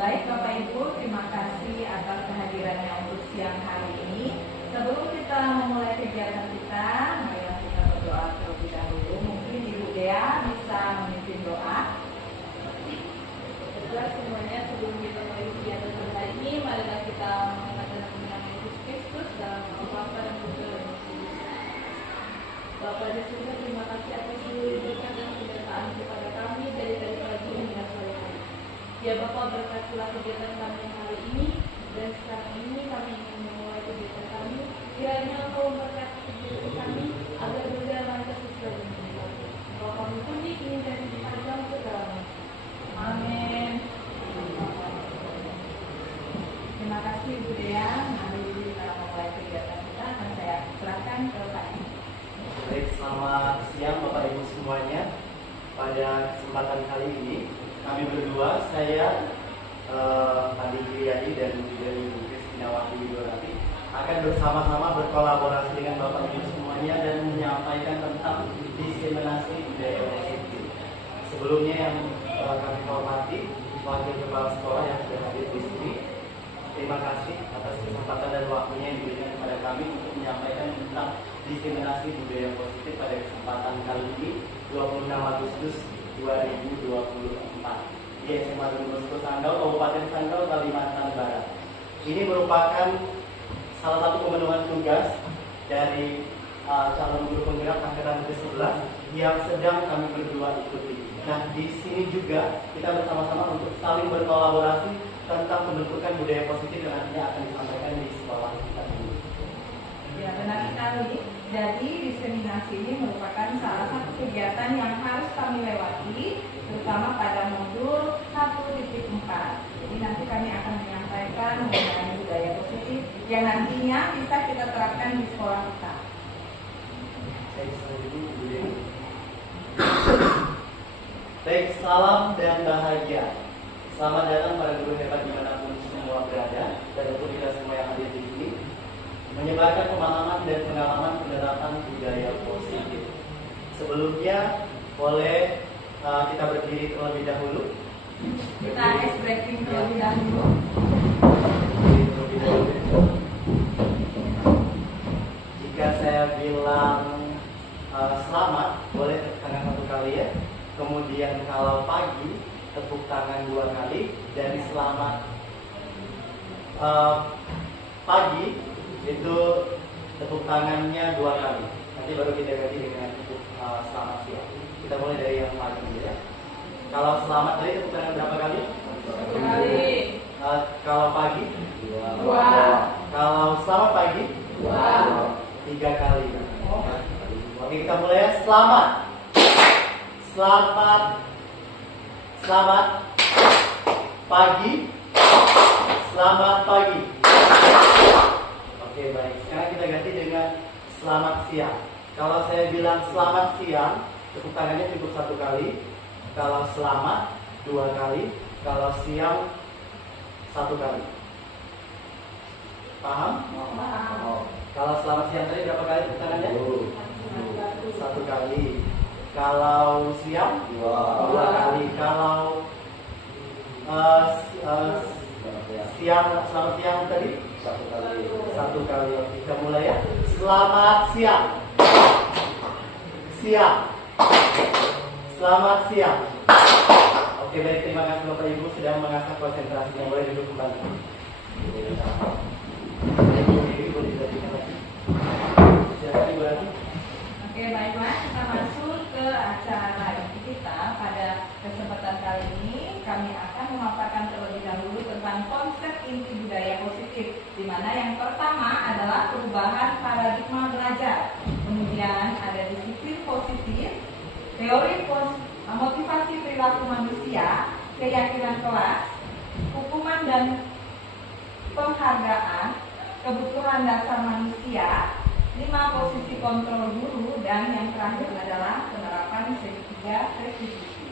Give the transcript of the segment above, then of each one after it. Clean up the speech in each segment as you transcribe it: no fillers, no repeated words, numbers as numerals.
Baik Bapak Ibu, terima kasih atas kehadirannya untuk siang hari ini. Sebelum kita memulai kegiatan kita, marilah kita berdoa terlebih dahulu. Mungkin Ibu Dea bisa memimpin doa. Baiklah semuanya, sebelum kita mulai kegiatan hari ini, marilah kita mengatakan nama Yesus Kristus dalam nama Bapa dan Putra dan Roh Kudus. Bapa di surga, terima kasih atas seluruh berkat dan penyertaan kepada kami dari tadi pagi hingga sore hari. Ya Bapa, berkatilah kegiatan kami hari ini, dan sekarang ini kami ingin memulai kegiatan kami. Kiranya Engkau memberkati kegiatan kami agar berjalan sesuai dengan kehendak-Mu. Engkau kami puji, ingin dan dihargai segala macam. Amin. Terima kasih Ibu Dea. Mari kita memulai kegiatan kita dan saya serahkan ke Pak Edi. Baik, selamat siang Bapak Ibu semuanya. Pada kesempatan kali ini kami berdua, saya Adi Kiriadi dan juga Ibu Kristina Wahyu Widorati akan bersama-sama berkolaborasi dengan Bapak Ibu semuanya dan menyampaikan tentang diseminasi budaya positif. Sebelumnya yang kami hormati Wakil Kepala Sekolah yang sudah hadir di sini. Terima kasih atas kesempatan dan waktunya yang diberikan kepada kami untuk menyampaikan tentang diseminasi budaya positif pada kesempatan kali ini 26 Agustus 2024 di SMA Don Bosco Sanggau, Kabupaten Sanggau, Kalimantan Barat. Ini merupakan salah satu pemenuhan tugas dari calon guru penggerak angkatan ke-11 yang sedang kami berdua ikuti. Nah, di sini juga kita bersama-sama untuk saling berkolaborasi tentang pembentukan budaya positif yang nantinya akan disampaikan di sekolah kita ini. Ya, benar sekali. Jadi diseminasi ini merupakan salah satu kegiatan yang harus kami lewati, terutama pada modul 1.4. Jadi nanti kami akan menyampaikan mengenai budaya positif yang nantinya bisa kita terapkan di sekolah kita. Baik, salam dan bahagia. Selamat datang para guru hebat dimanapun semua berada, dan untuk kita semua yang hadir di sini, menyebarkan pemahaman dan pengalaman penerapan budaya positif. Sebelumnya, boleh kita berdiri terlebih dahulu. Kita ice breaking terlebih dahulu. Jika saya bilang selamat, boleh tepuk tangan satu kali ya. Kemudian kalau pagi, tepuk tangan 2 kali. Dan selamat pagi itu tepuk tangannya 2 kali. Nanti baru kita ganti dengan tepuk selamat siang. Kita mulai dari yang pagi ya. Kalau selamat tadi tepuk tangan berapa kali? 1 kali. Kalau pagi? 2. Kalau selamat pagi? 2. 3 kali. Oke, kita mulai ya. Selamat. Selamat pagi. Selamat pagi. Oke, baik. Sekarang kita ganti dengan selamat siang. Kalau saya bilang selamat siang, tepuk tangannya cukup 1 kali. Kalau selamat 2 kali. Kalau siang 1 kali. Paham? Kalau selamat siang tadi berapa kali tepuk tangannya? 1 kali. Kalau siang 2 kali. Kalau selamat siang tadi 1 kali. Kita mulai ya. Selamat siang. Selamat siang. Oke, baik, terima kasih Bapak Ibu sudah mengasah konsentrasinya. Boleh duduk kembali. Oke, baiklah, kita masuk ke acara inti kita. Pada kesempatan kali ini kami akan memaparkan terlebih dahulu tentang konsep inti budaya positif, di mana yang pertama adalah perubahan paradigma belajar. Kemudian ada disiplin positif, teori motivasi perilaku manusia, keyakinan kelas, hukuman dan penghargaan, kebutuhan dasar manusia, 5 posisi kontrol guru, dan yang terakhir adalah penerapan segitiga restitusi.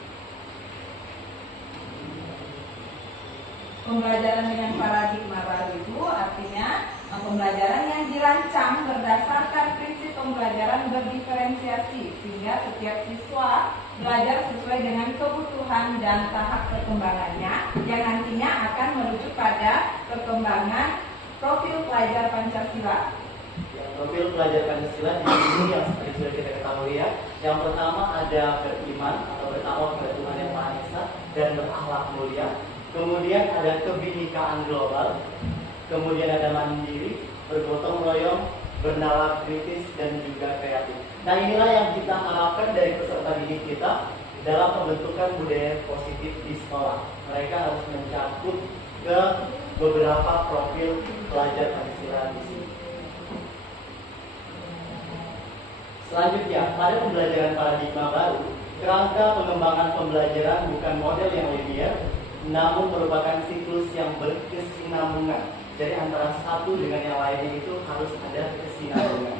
Pembelajaran dengan paradigma baru itu artinya pembelajaran yang dirancang berdasarkan prinsip pembelajaran berdiferensiasi, sehingga setiap siswa belajar sesuai dengan kebutuhan kebutuhan dan tahap perkembangannya yang nantinya akan merujuk pada perkembangan profil pelajar Pancasila. Ya, profil pelajar Pancasila di sini yang seperti sudah kita ketahui ya. Yang pertama ada beriman atau bertawaf kepada Tuhan Yang Maha Esa dan berakhlak mulia. Kemudian ada kebinekaan global. Kemudian ada mandiri, bergotong royong, bernalar kritis dan juga kreatif. Nah, inilah yang kita harapkan dari peserta didik kita dalam pembentukan budaya positif di sekolah. Mereka harus mencakup ke beberapa profil pelajar Pancasila di sini. Selanjutnya, pada pembelajaran paradigma baru, kerangka pengembangan pembelajaran bukan model yang linear, namun merupakan siklus yang berkesinambungan. Jadi antara satu dengan yang lainnya itu harus ada kesinambungan.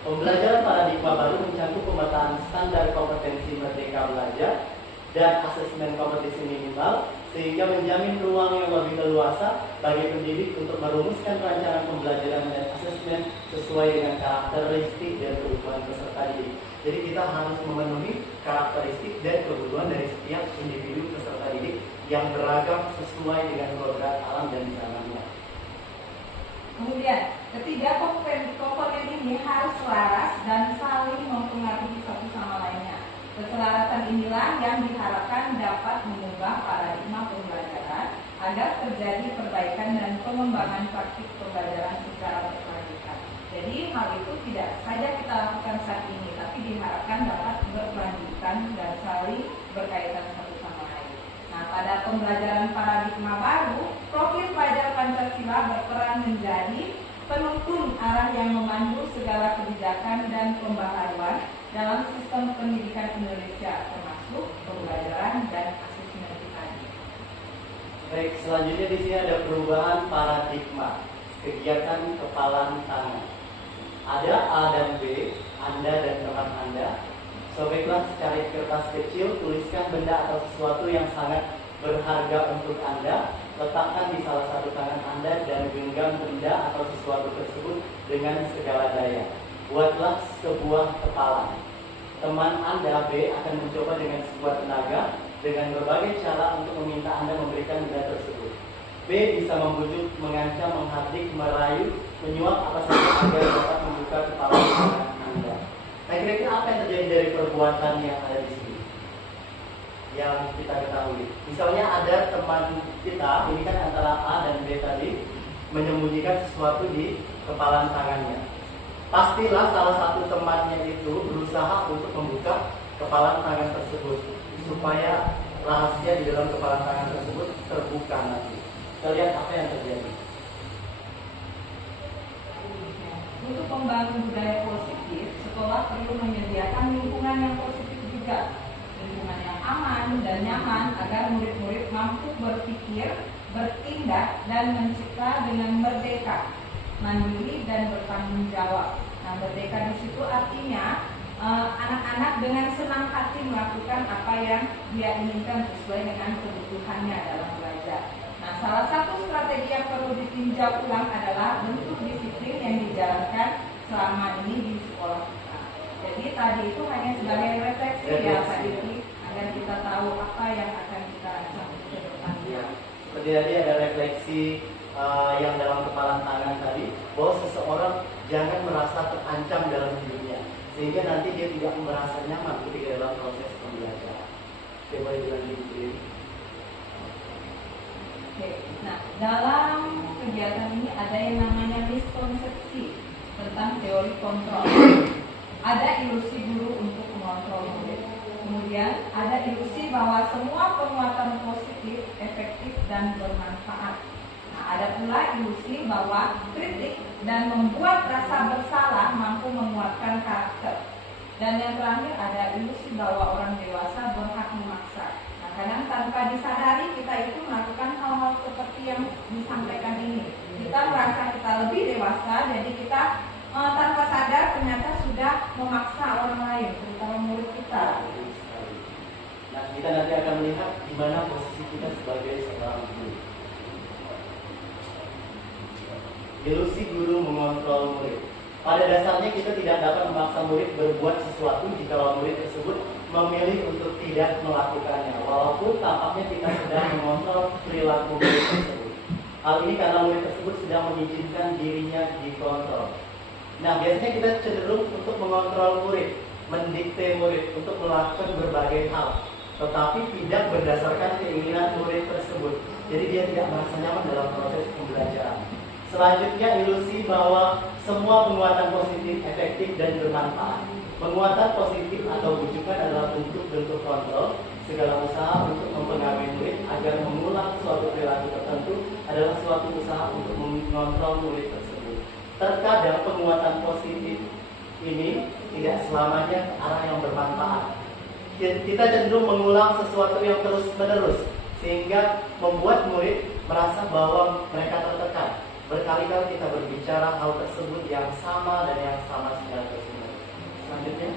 Pembelajaran paradigma baru mencakup pemetaan standar kompetensi merdeka belajar dan asesmen kompetisi minimal, sehingga menjamin ruang yang lebih leluasa bagi pendidik untuk merumuskan rancangan pembelajaran dan asesmen sesuai dengan karakteristik dan kebutuhan peserta didik. Jadi kita harus memenuhi karakteristik dan kebutuhan dari setiap individu peserta didik yang beragam sesuai dengan kodrat alam dan zamannya. Kemudian, ketiga komponen ini harus selaras dan saling mempengaruhi satu sama lainnya. Keselarasan inilah yang diharapkan dapat mengubah paradigma pembelajaran agar terjadi perbaikan dan pengembangan praktik pembelajaran secara berkelanjutan. Jadi hal itu tidak saja kita lakukan saat ini, tapi diharapkan dapat berkelanjutan dan saling berkaitan satu sama lain. Nah, pada pembelajaran paradigma baru, profil pelajar Pancasila berperan menjadi penuntun arah yang memandu segala kebijakan dan pembaharuan dalam sistem pendidikan Indonesia, termasuk pembelajaran dan asesmen tadi. Baik, selanjutnya di sini ada perubahan paradigma kegiatan kepalan tangan. Ada A dan B, Anda dan teman Anda. Sobeklah secari kertas kecil, tuliskan benda atau sesuatu yang sangat berharga untuk Anda. Letakkan di salah satu tangan Anda dan genggam benda atau sesuatu tersebut dengan segala daya. Buatlah sebuah kepalan. Teman Anda B akan mencoba dengan sekuat tenaga dengan berbagai cara untuk meminta Anda memberikan benda tersebut. B bisa membujuk, mengancam, menghardik, merayu, menyuap apa saja agar dapat membuka kepala tangan Anda. Nah, kira-kira apa yang terjadi dari perbuatan yang ada di sini? Yang kita ketahui. Misalnya ada teman kita, ini kan antara A dan B tadi, menyembunyikan sesuatu di kepala tangannya. Pastilah salah satu temannya itu berusaha untuk membuka kepala tangan tersebut supaya rahasia di dalam kepala tangan tersebut terbuka nanti. Kita lihat apa yang terjadi. Untuk membangun budaya positif, sekolah perlu menyediakan lingkungan yang positif juga. Lingkungan yang aman dan nyaman agar murid-murid mampu berpikir, bertindak, dan mencipta dengan merdeka, mandiri, dan bertanggung jawab. Nah, merdeka di situ artinya anak-anak dengan senang hati melakukan apa yang dia inginkan sesuai dengan kebutuhannya dalam belajar. Nah, salah satu strategi yang perlu ditinjau ulang adalah bentuk disiplin yang dijalankan selama ini di sekolah kita. Jadi tadi itu hanya sebagai refleksi ya Pak Diki, agar kita tahu apa yang akan kita rancang ke depan. Ya, seperti tadi ada refleksi yang dalam kepala tangan tadi, bahwa seseorang jangan merasa terancam dalam hidupnya, sehingga nanti dia tidak merasa nyaman ketika dalam proses pembelajaran. Coba dilanjutkan. Nah, dalam kegiatan ini ada yang namanya miskonsepsi tentang teori kontrol. Ada ilusi guru untuk mengontrol murid. Kemudian ada ilusi bahwa semua penguatan positif, efektif, dan bermanfaat. Nah, ada pula ilusi bahwa kritik dan membuat rasa bersalah mampu menguatkan karakter. Dan yang terakhir ada ilusi bahwa orang dewasa berhak memaksa. Kadang tanpa disadari kita itu melakukan hal-hal seperti yang disampaikan ini. Kita merasa kita lebih dewasa, jadi kita tanpa sadar ternyata sudah memaksa orang lain, terutama murid kita. Nah, kita nanti akan melihat di mana posisi kita sebagai seorang guru. Ilusi guru mengontrol murid. Pada dasarnya kita tidak dapat memaksa murid berbuat sesuatu jika murid tersebut memilih untuk tidak melakukannya, walaupun tampaknya kita sedang mengontrol perilaku murid tersebut. Hal ini karena murid tersebut sedang mengizinkan dirinya dikontrol. Nah, biasanya kita cenderung untuk mengontrol murid, mendikte murid untuk melakukan berbagai hal, tetapi tidak berdasarkan keinginan murid tersebut. Jadi dia tidak merasa nyaman dalam proses pembelajaran. Selanjutnya, ilusi bahwa semua penguatan positif efektif dan bermanfaat. Penguatan positif atau bujukan adalah bentuk-bentuk kontrol. Segala usaha untuk mempengaruhi murid agar mengulang suatu perilaku tertentu adalah suatu usaha untuk mengontrol murid tersebut. Terkadang penguatan positif ini tidak selamanya ke arah yang bermanfaat. Kita cenderung mengulang sesuatu yang terus-menerus sehingga membuat murid merasa bahwa mereka tertekan. Berkali-kali kita berbicara hal tersebut yang sama dan yang sama secara terus-menerus. Selanjutnya,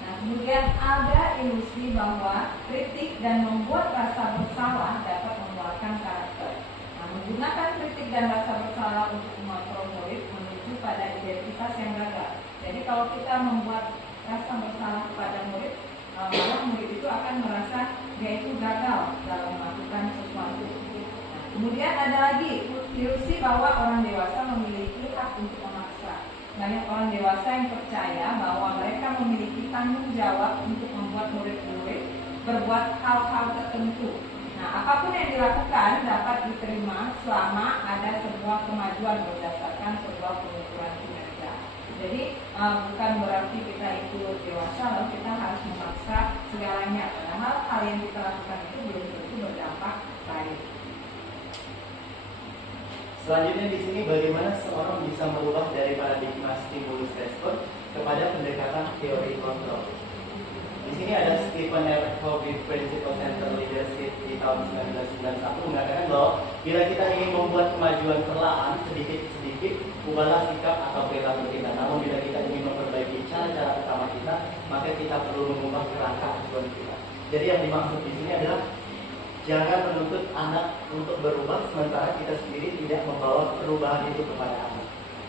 Nah, kemudian ada ilusi bahwa kritik dan membuat rasa bersalah dapat mengeluarkan karakter. Nah, menggunakan kritik dan rasa bersalah untuk mengontrol murid menuju pada identitas yang gagal. Jadi kalau kita membuat rasa bersalah kepada murid, malah murid itu akan merasa dia itu gagal dalam melakukan sesuatu. Nah, kemudian ada lagi ilusi bahwa orang dewasa memiliki hak untuk memaksa. Banyak orang dewasa yang percaya bahwa mereka memiliki tanggung jawab untuk membuat murid-murid berbuat hal-hal tertentu. Nah, apapun yang dilakukan dapat diterima selama ada sebuah kemajuan berdasarkan sebuah pengukuran kinerja. Jadi bukan berarti kita itu dewasa lalu kita harus memaksa segalanya. Padahal hal yang kita lakukan itu belum tentu berdampak baik. selanjutnya di sini bagaimana seorang bisa merubah dari paradigma stimulus respon kepada pendekatan teori kontrol. Di sini ada Stephen R. Covey Principle Center Leadership di tahun 1991 mengatakan bahwa bila kita ingin membuat kemajuan perlahan sedikit-sedikit, ubahlah sikap atau perilaku kita. Namun bila kita ingin memperbaiki cara-cara utama kita, maka kita perlu mengubah kerangka acuan kita. Jadi yang dimaksud di sini adalah jangan menuntut anak untuk berubah sementara kita sendiri tidak membawa perubahan itu kepada anak.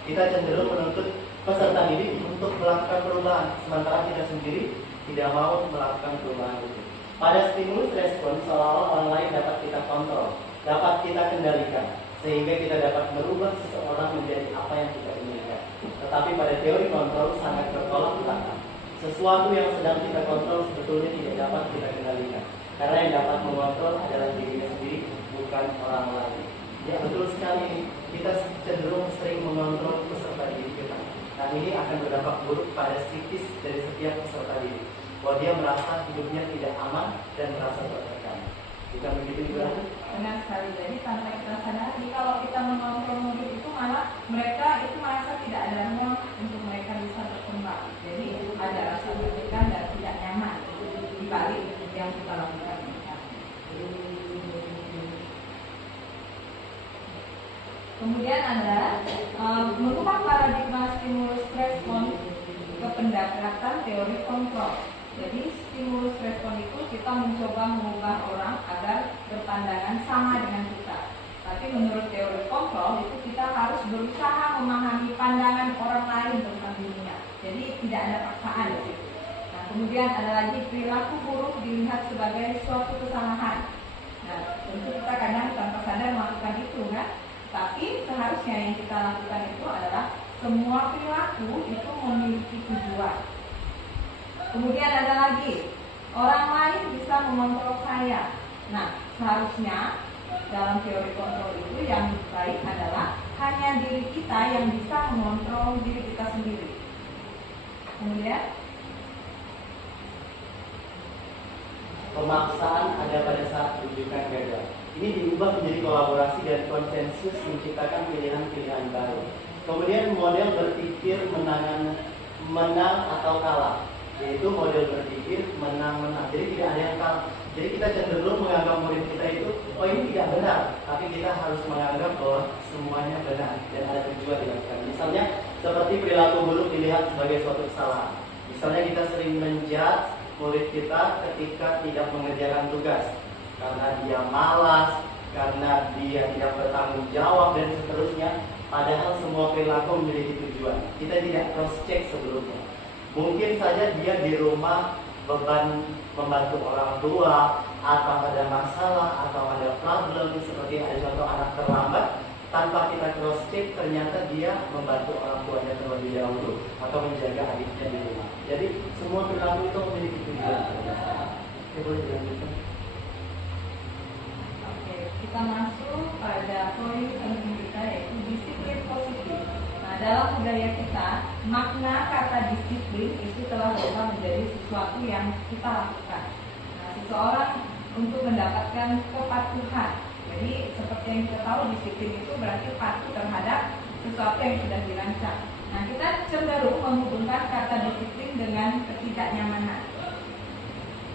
Kita cenderung menuntut peserta didik untuk melakukan perubahan sementara kita sendiri tidak mau melakukan perubahan itu. Pada stimulus respon seolah-olah orang lain dapat kita kontrol, dapat kita kendalikan, sehingga kita dapat merubah seseorang menjadi apa yang kita inginkan. Tetapi pada teori kontrol sangat bertolak belakang. Sesuatu yang sedang kita kontrol sebetulnya tidak dapat kita kendalikan. Karena yang dapat mengontrol adalah dirinya sendiri, bukan orang lain. Ya, betul sekali, kita cenderung sering mengontrol peserta didik kita. Dan ini akan berdampak buruk pada psikis dari setiap peserta didik, bahwa dia merasa hidupnya tidak aman dan merasa tertekan. Bukan begitu juga? Benar sekali. Jadi tanpa kita sadari kalau kita mengontrol murid itu malah mereka itu merasa tidak ada ruang untuk mereka bisa berkembang. Jadi ada rasa tertekan dan tidak nyaman di balik yang kita lakukan. Kemudian ada mengubah paradigma stimulus respon ke pendekatan teori kontrol. Jadi stimulus respon itu kita mencoba mengubah orang agar berpandangan sama dengan kita. Tapi menurut teori kontrol itu kita harus berusaha memahami pandangan orang lain tentang dirinya. Jadi tidak ada paksaan di situ. Nah, kemudian ada lagi perilaku buruk dilihat sebagai suatu kesalahan. Nah, tentu kita kadang tanpa sadar melakukan itu, kan? Tapi seharusnya yang kita lakukan itu adalah semua perilaku itu memiliki tujuan. Kemudian ada lagi, orang lain bisa mengontrol saya. Nah, seharusnya dalam teori kontrol itu yang baik adalah hanya diri kita yang bisa mengontrol diri kita sendiri. Kemudian pemaksaan ada pada saat rujukan gagal. Ini diubah menjadi kolaborasi dan konsensus menciptakan pilihan-pilihan baru. Kemudian model berpikir menang atau kalah, yaitu model berpikir menang-menang. Jadi tidak ada yang kalah. Jadi kita cenderung menganggap murid kita itu, oh ini tidak benar, tapi kita harus menganggap bahwa semuanya benar dan ada tujuan dilakukan. Misalnya seperti perilaku buruk dilihat sebagai suatu kesalahan. Misalnya kita sering menjudge murid kita ketika tidak mengerjakan tugas karena dia malas, karena dia tidak bertanggung jawab dan seterusnya. Padahal semua perilaku memiliki tujuan. Kita tidak cross check sebelumnya. Mungkin saja dia di rumah beban membantu orang tua, atau ada masalah, atau ada problem, seperti ada contoh anak terlambat, tanpa kita cross check ternyata dia membantu orang tuanya terlebih dahulu atau menjaga adiknya di rumah. Jadi semua perilaku itu memiliki tujuan. Oke, boleh dilanjutkan. Oke, kita masuk pada poin penting kita yaitu disiplin positif. Nah, dalam budaya kita, makna kata disiplin itu telah berubah menjadi sesuatu yang kita lakukan. Nah, seseorang untuk mendapatkan kepatuhan. Jadi seperti yang kita tahu, disiplin itu berarti patuh terhadap sesuatu yang sudah dirancang. Nah, kita cenderung menghubungkan kata disiplin dengan ketidaknyamanan.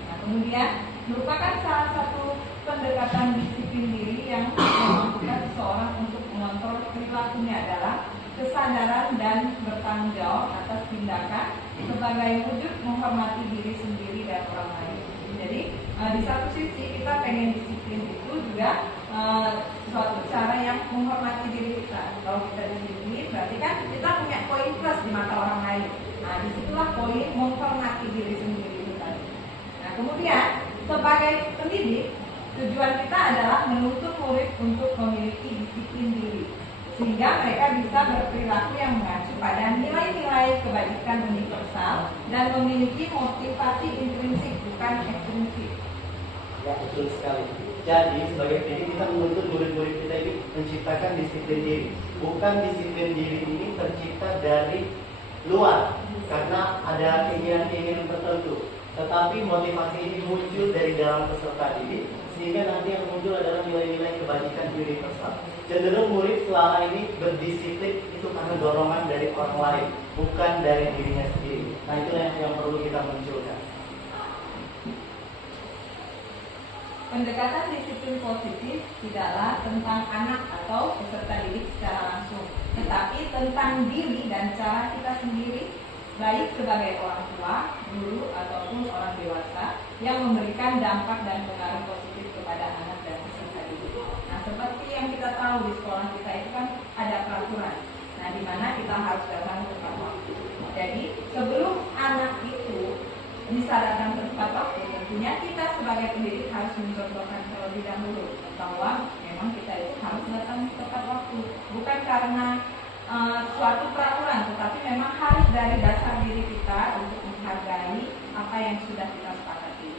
Nah, kemudian merupakan salah satu pendekatan disiplin diri yang memampukan seseorang untuk mengontrol perilakunya adalah kesadaran dan bertanggung jawab atas tindakan sebagai wujud menghormati diri sendiri dan orang lain. Jadi di satu sisi kita pengen disiplin itu juga suatu cara yang menghormati diri kita. Kalau kita disiplin berarti kan kita punya poin plus di mata orang lain. Nah, disitulah poin menghormati diri sendiri itu tadi. Nah, kemudian sebagai pendidik, tujuan kita adalah menuntut murid untuk memiliki disiplin diri, sehingga mereka bisa berperilaku yang mengacu pada nilai-nilai kebajikan universal dan memiliki motivasi intrinsik bukan ekstrinsik. Ya, betul sekali. Jadi sebagai pendidik kita menuntut murid-murid kita ini menciptakan disiplin diri. Bukan disiplin diri ini tercipta dari luar karena ada keinginan-keinginan tertentu, tetapi motivasi ini muncul dari dalam peserta didik, sehingga nanti yang muncul adalah nilai-nilai kebajikan universal. Cenderung murid selama ini berdisiplin itu karena dorongan dari orang lain, bukan dari dirinya sendiri. Nah, itulah yang perlu kita munculkan. Pendekatan disiplin positif tidaklah tentang anak atau peserta didik secara langsung, tetapi tentang diri dan cara kita sendiri, baik sebagai orang tua, guru, ataupun orang dewasa yang memberikan dampak dan pengaruh positif kepada anak dan peserta didik. Nah, seperti yang kita tahu di sekolah kita itu kan ada peraturan, nah di mana kita harus datang tepat waktu. Jadi sebelum anak itu bisa datang tepat waktu, tentunya kita sebagai pendidik harus mencontohkan terlebih dahulu bahwa memang kita itu harus datang tepat waktu, bukan karena suatu peraturan, tetapi memang harus dari dasar diri kita untuk menghargai apa yang sudah kita sepakati.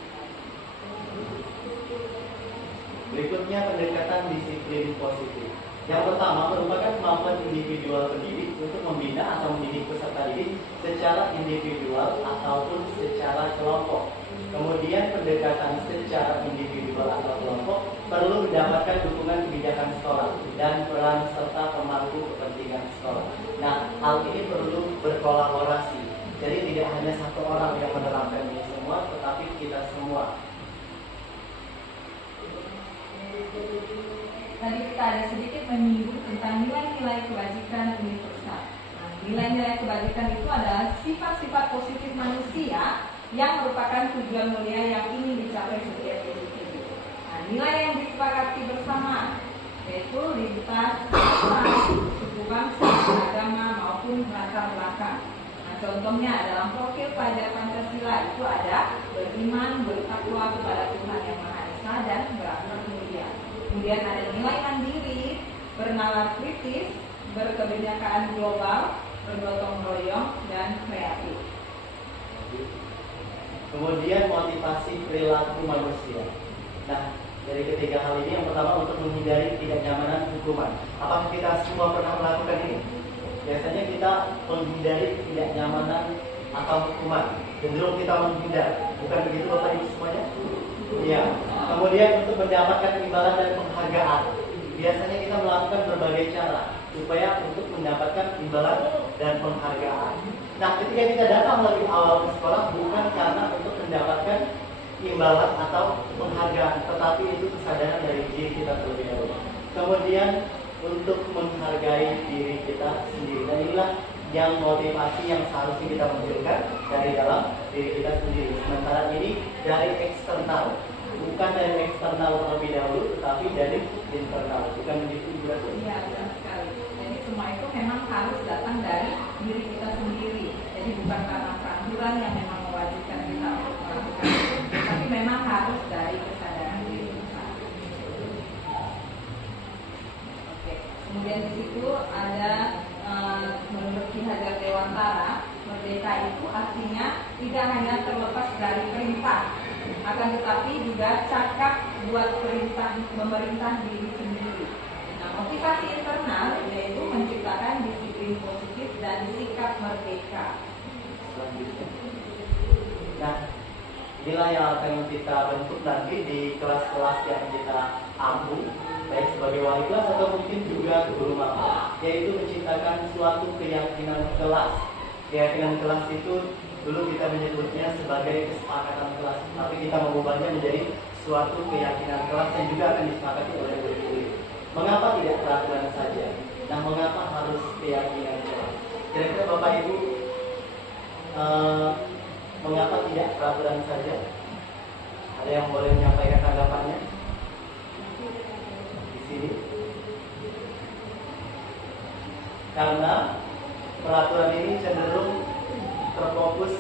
Berikutnya pendekatan disiplin positif. Yang pertama merupakan kemampuan individual pendidik untuk membina atau mendidik peserta didik secara individual ataupun secara kelompok. Kemudian pendekatan secara individual atau kelompok perlu mendapatkan dukungan kebijakan sekolah dan peran serta pemangku kepentingan sekolah. Nah, hal ini perlu berkolaborasi. Jadi tidak hanya satu orang yang menerapkan ini semua, tetapi kita semua. Tadi kita ada sedikit menyinggung tentang nilai-nilai kebajikan universal. Nah, nilai-nilai kebajikan itu adalah sifat-sifat positif manusia yang merupakan tujuan mulia yang ingin dicapai setiap individu. Nah, nilai yang disepakati bersama yaitu lintas suku bangsa, agama maupun latar belakang. Nah, contohnya dalam profil pelajar Pancasila itu ada beriman, bertakwa kepada Tuhan Yang Maha Esa dan berakhlak mulia. Kemudian ada nilai mandiri, bernalar kritis, berkebinekaan global, bergotong royong, dan kreatif. Kemudian motivasi perilaku manusia. Nah, dari ketiga hal ini yang pertama untuk menghindari ketidaknyamanan hukuman. Apakah kita semua pernah melakukan ini? Biasanya kita menghindari ketidaknyamanan atau hukuman. Cenderung kita menghindar. Bukan begitu Bapak Ibu semuanya? Iya. Kemudian untuk mendapatkan imbalan dan penghargaan, biasanya kita melakukan berbagai cara supaya untuk mendapatkan imbalan dan penghargaan. Nah, ketika kita datang lebih awal ke sekolah bukan karena untuk mendapatkan imbalan atau penghargaan, tetapi itu kesadaran dari diri kita terlebih dahulu. Kemudian untuk menghargai diri kita sendiri, dan inilah yang motivasi yang seharusnya kita munculkan dari dalam diri kita sendiri. Sementara ini dari eksternal, bukan dari eksternal terlebih dahulu, tetapi dari internal. Bukan begitu juga? Iya, benar sekali. Jadi semua memang harus datang dari diri kita sendiri. Jadi bukan karena peraturan yang memang mewajibkan kita untuk melakukan itu, tapi memang harus dari kesadaran diri kita. Oke. Kemudian di situ ada menurut Ki Hajar Dewantara, merdeka itu artinya tidak hanya terlepas dari perintah, akan tetapi juga cakap buat memerintah diri sendiri. Nah, motivasi internal yaitu menciptakan disiplin positif dan sikap merdeka. Selanjutnya. Nah, inilah yang akan kita bentuk nanti di kelas-kelas yang kita ambil, baik sebagai wali kelas atau mungkin juga guru maba, yaitu menciptakan suatu keyakinan kelas. Keyakinan kelas itu dulu kita menyebutnya sebagai kesepakatan kelas, tapi kita mengubahnya menjadi suatu keyakinan kelas yang juga akan disepakati oleh murid-murid. Mengapa tidak peraturan saja? Nah, mengapa harus keyakinan kelas? Kira-kira Bapak Ibu, mengapa tidak peraturan saja? Ada yang boleh menyampaikan tanggapannya di sini? Karena peraturan ini cenderung terfokus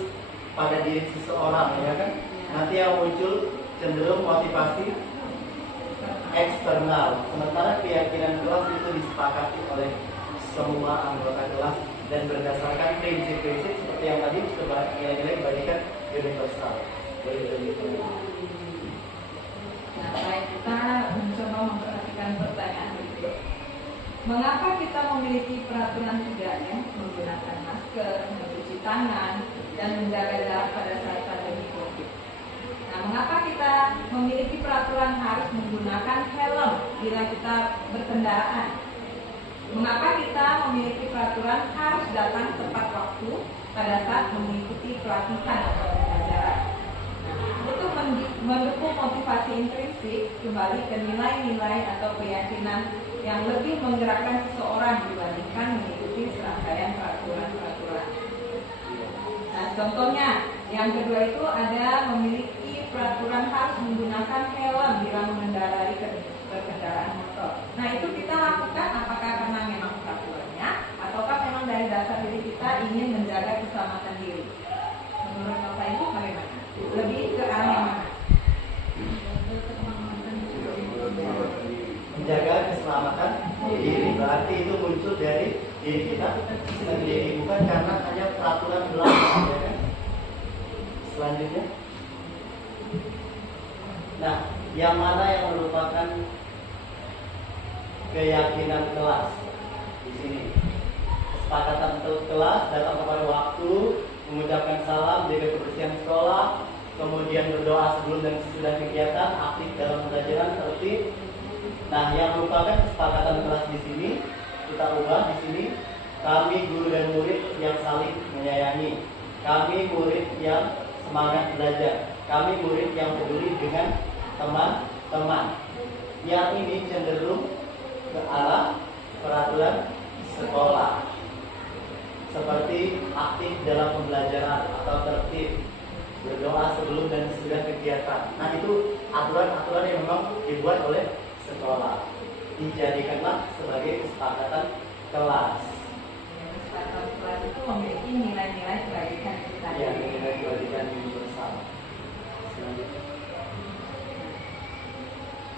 pada diri seseorang, ya kan? Nanti yang muncul cenderung motivasi eksternal, sementara keyakinan kelas itu disepakati oleh semua anggota kelas dan berdasarkan prinsip-prinsip seperti yang tadi nilai-nilai dibandingkan universal. Nah, baik, kita mencoba memperhatikan pertanyaan berikut. Mengapa kita memiliki peraturan 3M, menggunakan masker, mencuci tangan, dan menjaga jarak pada saat pandemi COVID? Nah, mengapa kita memiliki peraturan harus menggunakan helm bila kita berkendaraan? Mengapa kita memiliki peraturan harus datang tepat waktu pada saat mengikuti pelatihan atau pembelajaran? Untuk mendukung motivasi intrinsik, kembali ke nilai-nilai atau keyakinan yang lebih menggerakkan seseorang dibandingkan mengikuti serangkaian peraturan-peraturan. Nah, contohnya, yang kedua itu ada memiliki peraturan harus menggunakan helm bila mengendarai kendaraan motor. Nah, itu kita lakukan apakah karena memang peraturannya, ataukah memang dari dasar diri kita ingin menjaga keselamatan diri? Menurut Bapak Ibu bagaimana? Lebih ke arah yang mana? Menjaga keselamatan diri, berarti itu muncul dari diri kita sendiri, bukan karena hanya peraturan belakang, ya kan? Selanjutnya, nah, yang mana yang merupakan keyakinan kelas di sini? Kesepakatan kelas datang tepat waktu, mengucapkan salam, jaga kebersihan sekolah, kemudian berdoa sebelum dan sesudah kegiatan, aktif dalam pembelajaran, tertib. Nah, yang merupakan kesepakatan kelas di sini kita ubah di sini. Kami guru dan murid yang saling menyayangi. Kami murid yang semangat belajar. Kami murid yang peduli dengan teman-teman. Yang ini cenderung ke arah peraturan sekolah, seperti aktif dalam pembelajaran atau tertib, berdoa sebelum dan sesudah kegiatan. Nah, itu aturan-aturan yang memang dibuat oleh sekolah, dijadikanlah sebagai kesepakatan kelas. Kesepakatan kelas itu memiliki nilai-nilai kebaikan kita. Ya, nilai kebaikan universal. Selanjutnya.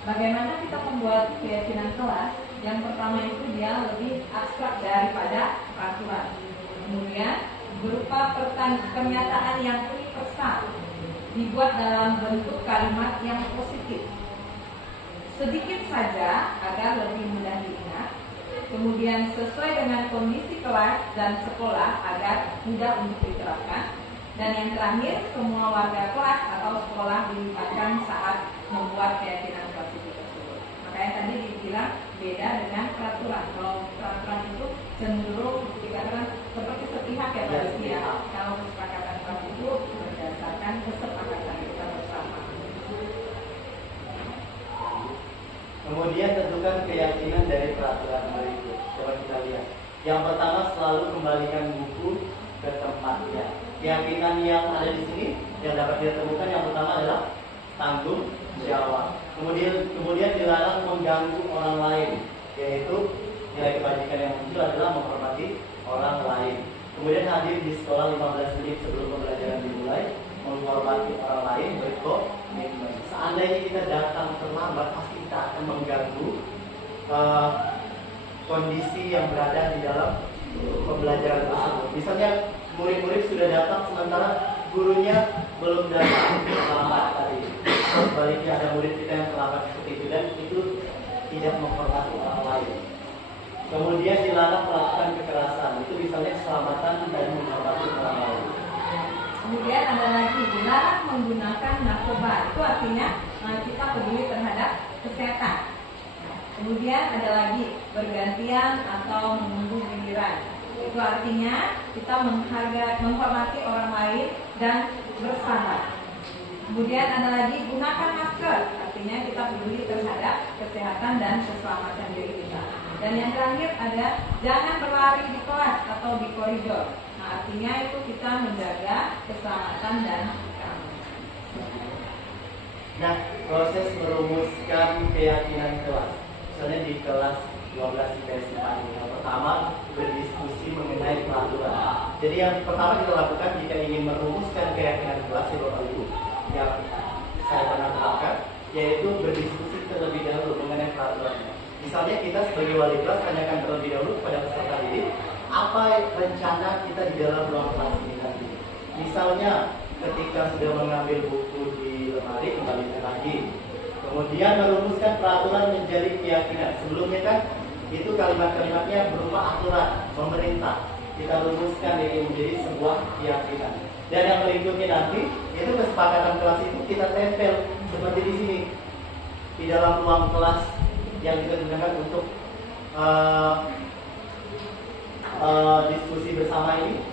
Bagaimana kita membuat keyakinan kelas? Yang pertama itu dia lebih abstrak daripada peraturan. Kemudian berupa pernyataan yang universal, dibuat dalam bentuk kalimat yang positif. Sedikit saja agar lebih mudah diingat. Kemudian sesuai dengan kondisi kelas dan sekolah agar mudah untuk diterapkan. Dan yang terakhir, semua warga kelas atau sekolah dilibatkan saat membuat keyakinan kelas itu tersebut. Makanya tadi dibilang beda dengan peraturan. Kalau peraturan itu cenderung dikatakan seperti sepihak ya Pak Rizky ya. Kalau kesepakatan kelas itu berdasarkan kesepakatan kita bersama. Kemudian tentukan keyakinan dari peraturan berikut. Coba kita lihat. Yang pertama, selalu kembalikan buku ke tempatnya. Keyakinan yang ada di sini yang dapat ditemukan yang pertama adalah tanggung jawab. Kemudian dilarang mengganggu orang lain, yaitu Nilai kebajikan yang muncul adalah menghormati orang lain. Kemudian hadir di sekolah 15 menit sebelum pembelajaran dimulai, menghormati orang lain, berkomitmen. Seandainya kita datang terlambat, pasti kita akan mengganggu kondisi yang berada di dalam pembelajaran tersebut. Misalnya murid-murid sudah datang sementara gurunya belum datang, terlambat tadi. Sebaliknya ada murid kita yang terlambat seperti itu, dan itu tidak menghormati orang lain. Kemudian dilarang melakukan kekerasan, itu misalnya keselamatan dan menghormati orang lain. Kemudian ada lagi dilarang menggunakan narkoba, itu artinya kita peduli terhadap kesehatan. Kemudian ada lagi bergantian atau menunggu giliran, itu artinya kita menghormati orang lain dan bersabar. Kemudian ada lagi gunakan masker, artinya kita peduli terhadap kesehatan dan keselamatan diri kita. Dan yang terakhir ada jangan berlari di kelas atau di koridor. Nah, artinya itu kita menjaga keselamatan dan keamanan. Nah, proses merumuskan keyakinan kelas, misalnya di kelas 12 IPS 4 ini, yang pertama berdiskusi mengenai peraturan. Jadi yang pertama kita lakukan jika ingin merumuskan keyakinan kelas ya Bapak Ibu, yang saya pernah terapkan, yaitu berdiskusi terlebih dahulu mengenai peraturannya. Misalnya kita sebagai wali kelas tanyakan terlebih dahulu kepada peserta didik apa rencana kita di dalam ruang kelas ini nanti. Misalnya ketika sudah mengambil buku di lemari, kembalikan lagi. Kemudian merumuskan peraturan menjadi keyakinan. Sebelumnya kan itu kalimat-kalimatnya berupa aturan pemerintah. Kita rumuskan ini menjadi sebuah keyakinan. Dan yang berikutnya nanti itu kesepakatan kelas itu kita tempel seperti di sini di dalam ruang kelas yang kita gunakan untuk diskusi bersama ini.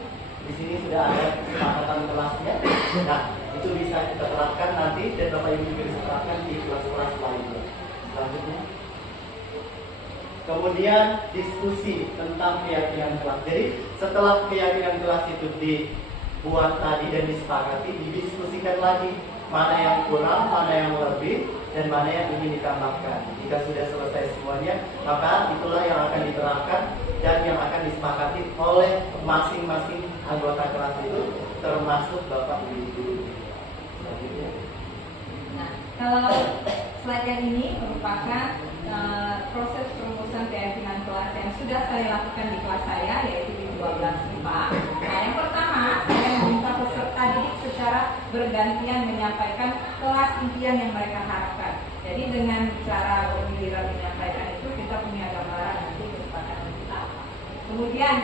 Di sini sudah ada kesepakatan kelasnya. Nah, itu bisa kita terapkan nanti, dan Bapak Ibu juga bisa terapkan di kelas-kelas lainnya. Selanjutnya, kemudian diskusi tentang keyakinan kelas. Jadi setelah keyakinan kelas itu dibuat tadi dan disepakati, didiskusikan lagi mana yang kurang, mana yang lebih, dan mana yang ingin ditambahkan. Jika sudah selesai semuanya, maka itulah yang akan diterapkan dan yang akan disepakati oleh masing-masing anggota kelas itu, termasuk Bapak Ibu. Nah, kalau slide yang ini merupakan proses perumusan keyakinan kelas yang sudah saya lakukan di kelas saya, yaitu di 12 IPA. Nah, yang pertama, saya meminta peserta didik secara bergantian menyampaikan kelas impian yang mereka harapkan. Jadi dengan cara bergiliran menyampaikan itu, kita punya gambaran nanti kesepakatan kita. Kemudian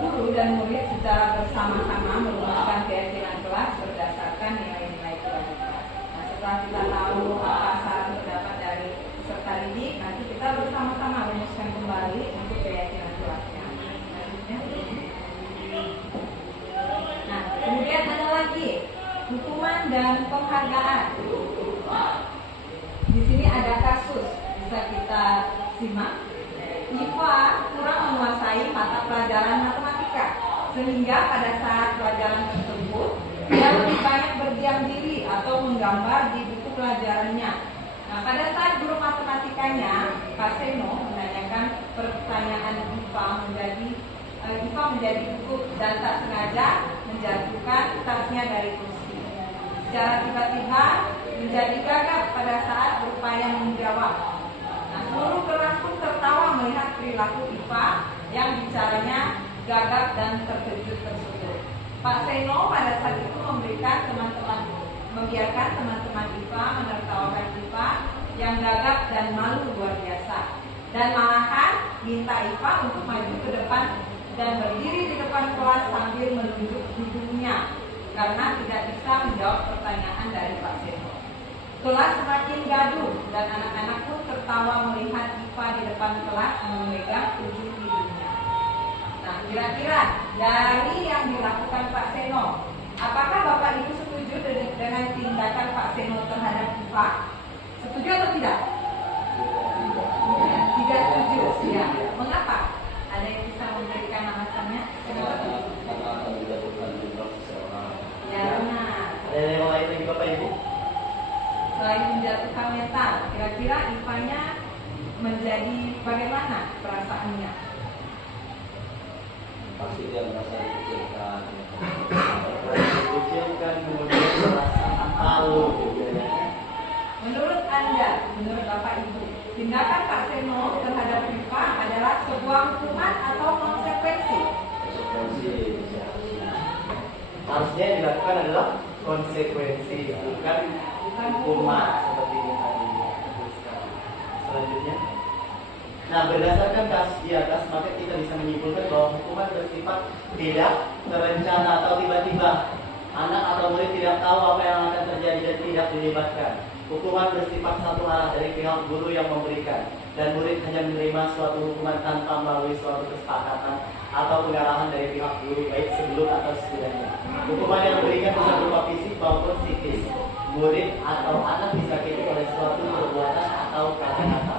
guru dan murid secara bersama-sama merumuskan keyakinan kelas berdasarkan nilai-nilai kewajiban. Nah, setelah kita tahu apa saran pendapat dari peserta didik, nanti kita bersama-sama merumuskan kembali untuk keyakinan kelasnya. Nah, kemudian ada lagi hukuman dan penghargaan. Di sini ada kasus, bisa kita simak. Iva kurang menguasai mata pelajaran matematika, sehingga pada saat pelajaran tersebut dia lebih banyak berdiam diri atau menggambar di buku pelajarannya. Nah, pada saat guru matematikanya, Pak Seno, menanyakan pertanyaan Iva menjadi gugup dan tak sengaja menjatuhkan tasnya dari kursi. Secara tiba-tiba menjadi gagap pada saat berupaya menjawab. Nah, seluruh kelas pun tertawa melihat perilaku Iva yang bicaranya gagap dan terkejut tersebut. Pak Seno pada saat itu membiarkan teman-teman Iva menertawakan Iva yang gagap dan malu luar biasa, dan malahan minta Iva untuk maju ke depan dan berdiri di depan kelas sambil menunjuk hidungnya karena tidak bisa menjawab pertanyaan dari Pak Seno. Kelas semakin gaduh dan anak-anak pun tertawa melihat Iva di depan kelas memegang ujung hidungnya. Nah, kira-kira dari yang dilakukan Pak Seno, apakah Bapak Ibu setuju dengan tindakan Pak Seno terhadap Iva? Setuju atau tidak? Tidak setuju. Ya. Mengapa? Ada yang bisa memberikan alasannya? Karena akan dijatuhkan jumlah seseorang. Ya, benar. Ada yang lain lagi Bapak Ibu? Selain menjatuhkan mental, kira-kira Ivanya menjadi bagaimana perasaannya? Pasti dia merasa dikucilkan. Dikucilkan, kemudian merasa malu juga ya. Menurut Anda, menurut Bapak Ibu, tindakan Pak Seno terhadap Rifa adalah sebuah hukuman atau konsekuensi? Konsekuensi. Harusnya yang dilakukan adalah konsekuensi, bukan hukuman seperti ini tadi. Selanjutnya, nah berdasarkan kasus di atas, maka kita bisa menyimpulkan bahwa hukuman bersifat tidak terencana atau tiba-tiba. Anak atau murid tidak tahu apa yang akan terjadi dan tidak dilibatkan. Hukuman bersifat satu arah dari pihak guru yang memberikan, dan murid hanya menerima suatu hukuman tanpa melalui suatu kesepakatan atau pengarahan dari pihak guru, baik sebelum atau sesudahnya. Hukuman yang diberikan bisa berupa fisik maupun psikis. Murid atau anak disakiti oleh suatu perbuatan atau kata-kata.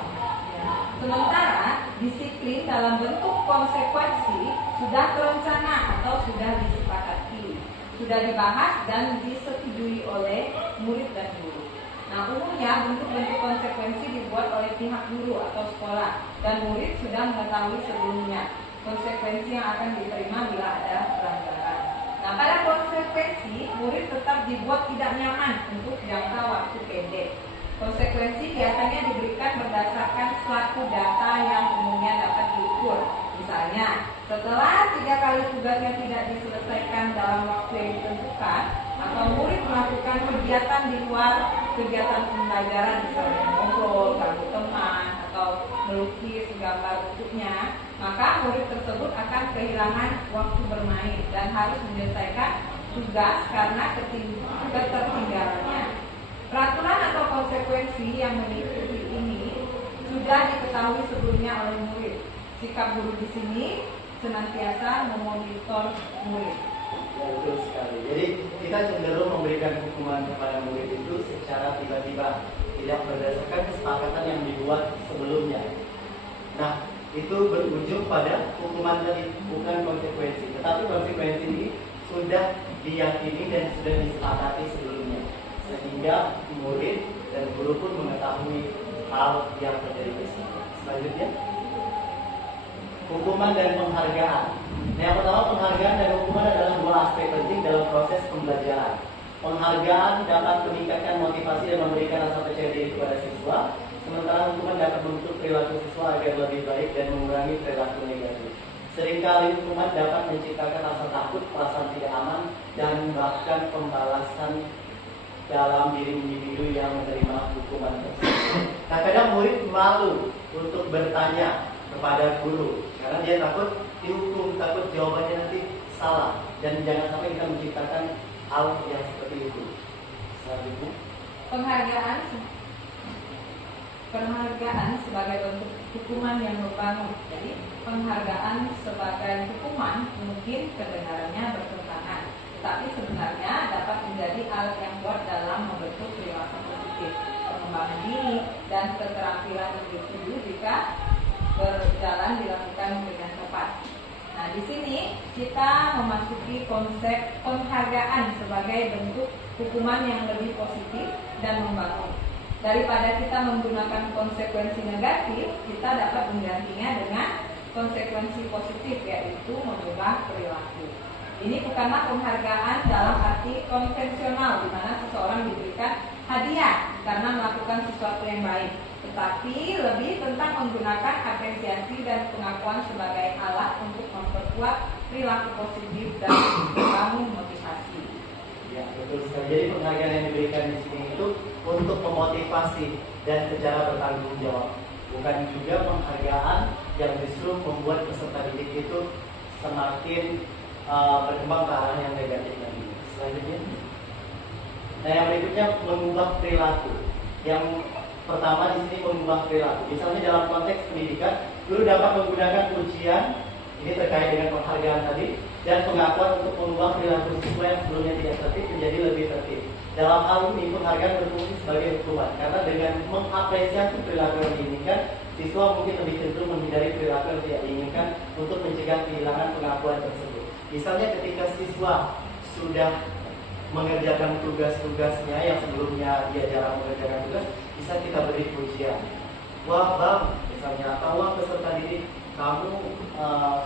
Sementara disiplin dalam bentuk konsekuensi sudah terencana atau sudah disepakati, sudah dibahas dan disetujui oleh murid dan guru. Nah, umumnya bentuk-bentuk konsekuensi dibuat oleh pihak guru atau sekolah, dan murid sudah mengetahui sebelumnya konsekuensi yang akan diterima bila ada pelanggaran. Nah, pada konsekuensi, murid tetap dibuat tidak nyaman untuk jangka waktu pendek. Konsekuensi biasanya diberikan berdasarkan suatu data yang umumnya dapat diukur. Misalnya, setelah 3 kali tugasnya tidak diselesaikan dalam waktu yang ditentukan, atau murid melakukan kegiatan di luar kegiatan pembelajaran, misalnya ngobrol, ganggu teman, atau melukis, gambar bentuknya, maka murid tersebut akan kehilangan waktu bermain dan harus menyelesaikan tugas karena ketertinggalannya. Peraturan atau konsekuensi yang mengikuti ini sudah diketahui sebelumnya oleh murid. Sikap guru di sini senantiasa memonitor murid. Ya, betul sekali. Jadi kita cenderung memberikan hukuman kepada murid itu secara tiba-tiba, tidak berdasarkan kesepakatan yang dibuat sebelumnya. Nah, itu berujung pada hukuman tadi, bukan konsekuensi. Tetapi konsekuensi ini sudah diyakini dan sudah disepakati sebelumnya, sehingga murid dan guru pun mengetahui hal yang terjadi di sini. Selanjutnya, hukuman dan penghargaan. Nah, yang pertama, penghargaan dan hukuman adalah dua aspek penting dalam proses pembelajaran. Penghargaan dapat meningkatkan motivasi dan memberikan rasa percaya diri kepada siswa, sementara hukuman dapat membentuk perilaku siswa agar lebih baik dan mengurangi perilaku negatif. Seringkali hukuman dapat menciptakan rasa takut, perasaan tidak aman, dan bahkan pembalasan dalam diri individu yang menerima hukuman tersebut. Nah, kadang murid malu untuk bertanya kepada guru karena dia takut dihukum, takut jawabannya nanti salah, dan jangan sampai kita menciptakan hal yang seperti itu. Selanjutnya, penghargaan sebagai bentuk hukuman yang membangun. Jadi penghargaan sebagai hukuman mungkin kedengarannya bertentangan, tetapi sebenarnya dapat menjadi alat yang kuat dalam membentuk perilaku positif, pengembangan diri, dan keterampilan individu jika berjalan dilakukan dengan tepat. Nah, di sini kita memasuki konsep penghargaan sebagai bentuk hukuman yang lebih positif dan membangun. Daripada kita menggunakan konsekuensi negatif, kita dapat menggantinya dengan konsekuensi positif, yaitu mengubah perilaku. Ini bukanlah penghargaan dalam arti konvensional, di mana seseorang diberikan hadiah karena melakukan sesuatu yang baik, tetapi lebih tentang menggunakan apresiasi dan pengakuan sebagai alat untuk memperkuat perilaku positif dan membangun motivasi. ya betul sekali. Jadi penghargaan yang diberikan di sini itu untuk memotivasi dan secara bertanggung jawab, bukan juga penghargaan yang justru membuat peserta didik itu semakin berkembang ke arah yang negatif lagi. Selanjutnya, nah yang berikutnya mengubah perilaku. Yang pertama di sini mengubah perilaku. Misalnya dalam konteks pendidikan, guru dapat menggunakan pujian, ini terkait dengan penghargaan tadi, dan pengakuan untuk mengubah perilaku siswa yang sebelumnya tidak tertib menjadi lebih tertib. Dalam hal ini penghargaan berfungsi sebagai hukuman, karena dengan mengapresiasi perilaku yang diinginkan, siswa mungkin lebih cenderung menghindari perilaku yang tidak diinginkan untuk mencegah kehilangan pengakuan tersebut. Misalnya ketika siswa sudah mengerjakan tugas-tugasnya yang sebelumnya dia jarang mengerjakan tugas, bisa kita beri pujian. Wah bang, Misalnya, tahulah peserta didik, kamu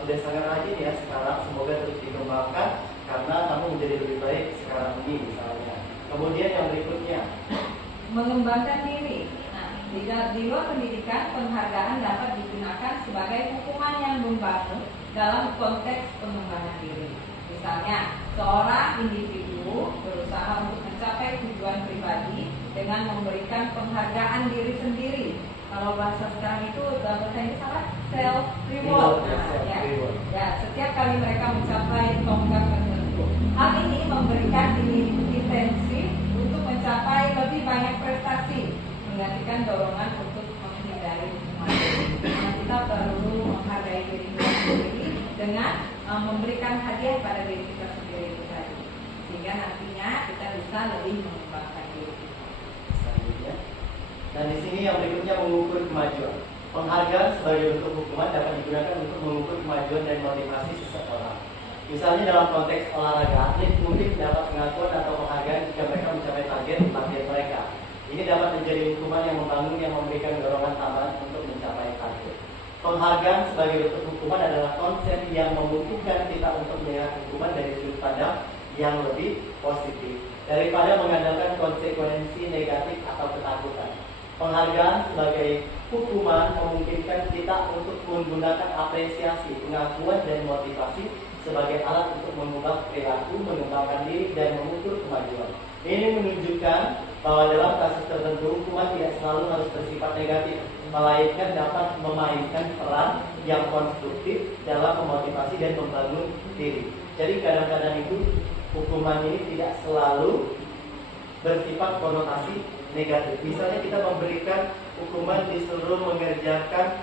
sudah sangat rajin ya sekarang, semoga terus dikembangkan karena kamu menjadi lebih baik sekarang ini misalnya. Kemudian yang berikutnya, mengembangkan diri. Nah, di luar pendidikan, penghargaan dapat digunakan sebagai hukuman yang membangun dalam konteks pengembangan diri. Misalnya, seorang individu berusaha untuk mencapai tujuan pribadi dengan memberikan penghargaan diri sendiri. Kalau bahasa sekarang itu dalam bahasa Inggris apa? Self reward. Ya, setiap kali mereka mencapai tonggak tertentu. Hal ini memberikan intensi untuk mencapai lebih banyak prestasi, menggantikan dorongan untuk menghindari hukuman. Nah, kita perlu menghargai diri kita sendiri dengan memberikan hadiah pada diri kita sendiri itu tadi, sehingga nantinya kita bisa lebih mengembangkan diri kita. Selanjutnya, dan di sini yang berikutnya mengukur kemajuan. Penghargaan sebagai bentuk hukuman dapat digunakan untuk mengukur kemajuan dan motivasi seseorang. Misalnya dalam konteks olahraga, atlet mungkin dapat pengakuan atau penghargaan jika mereka mencapai target latihan mereka. Ini dapat menjadi hukuman yang membangun yang memberikan dorongan tambahan untuk mencapai target. Penghargaan sebagai bentuk hukuman adalah konsep yang memungkinkan kita untuk melihat hukuman dari sudut pandang yang lebih positif daripada mengandalkan konsekuensi negatif atau ketakutan. Penghargaan sebagai hukuman memungkinkan kita untuk menggunakan apresiasi, pengakuan, dan motivasi sebagai alat untuk mengubah perilaku, mengembangkan diri, dan mengukur kemajuan. Ini menunjukkan bahwa dalam kasus tertentu hukuman tidak selalu harus bersifat negatif, melainkan dapat memainkan peran yang konstruktif dalam memotivasi dan membangun diri. Jadi kadang-kadang itu hukuman ini tidak selalu bersifat konotasi negatif. Misalnya kita memberikan hukuman disuruh mengerjakan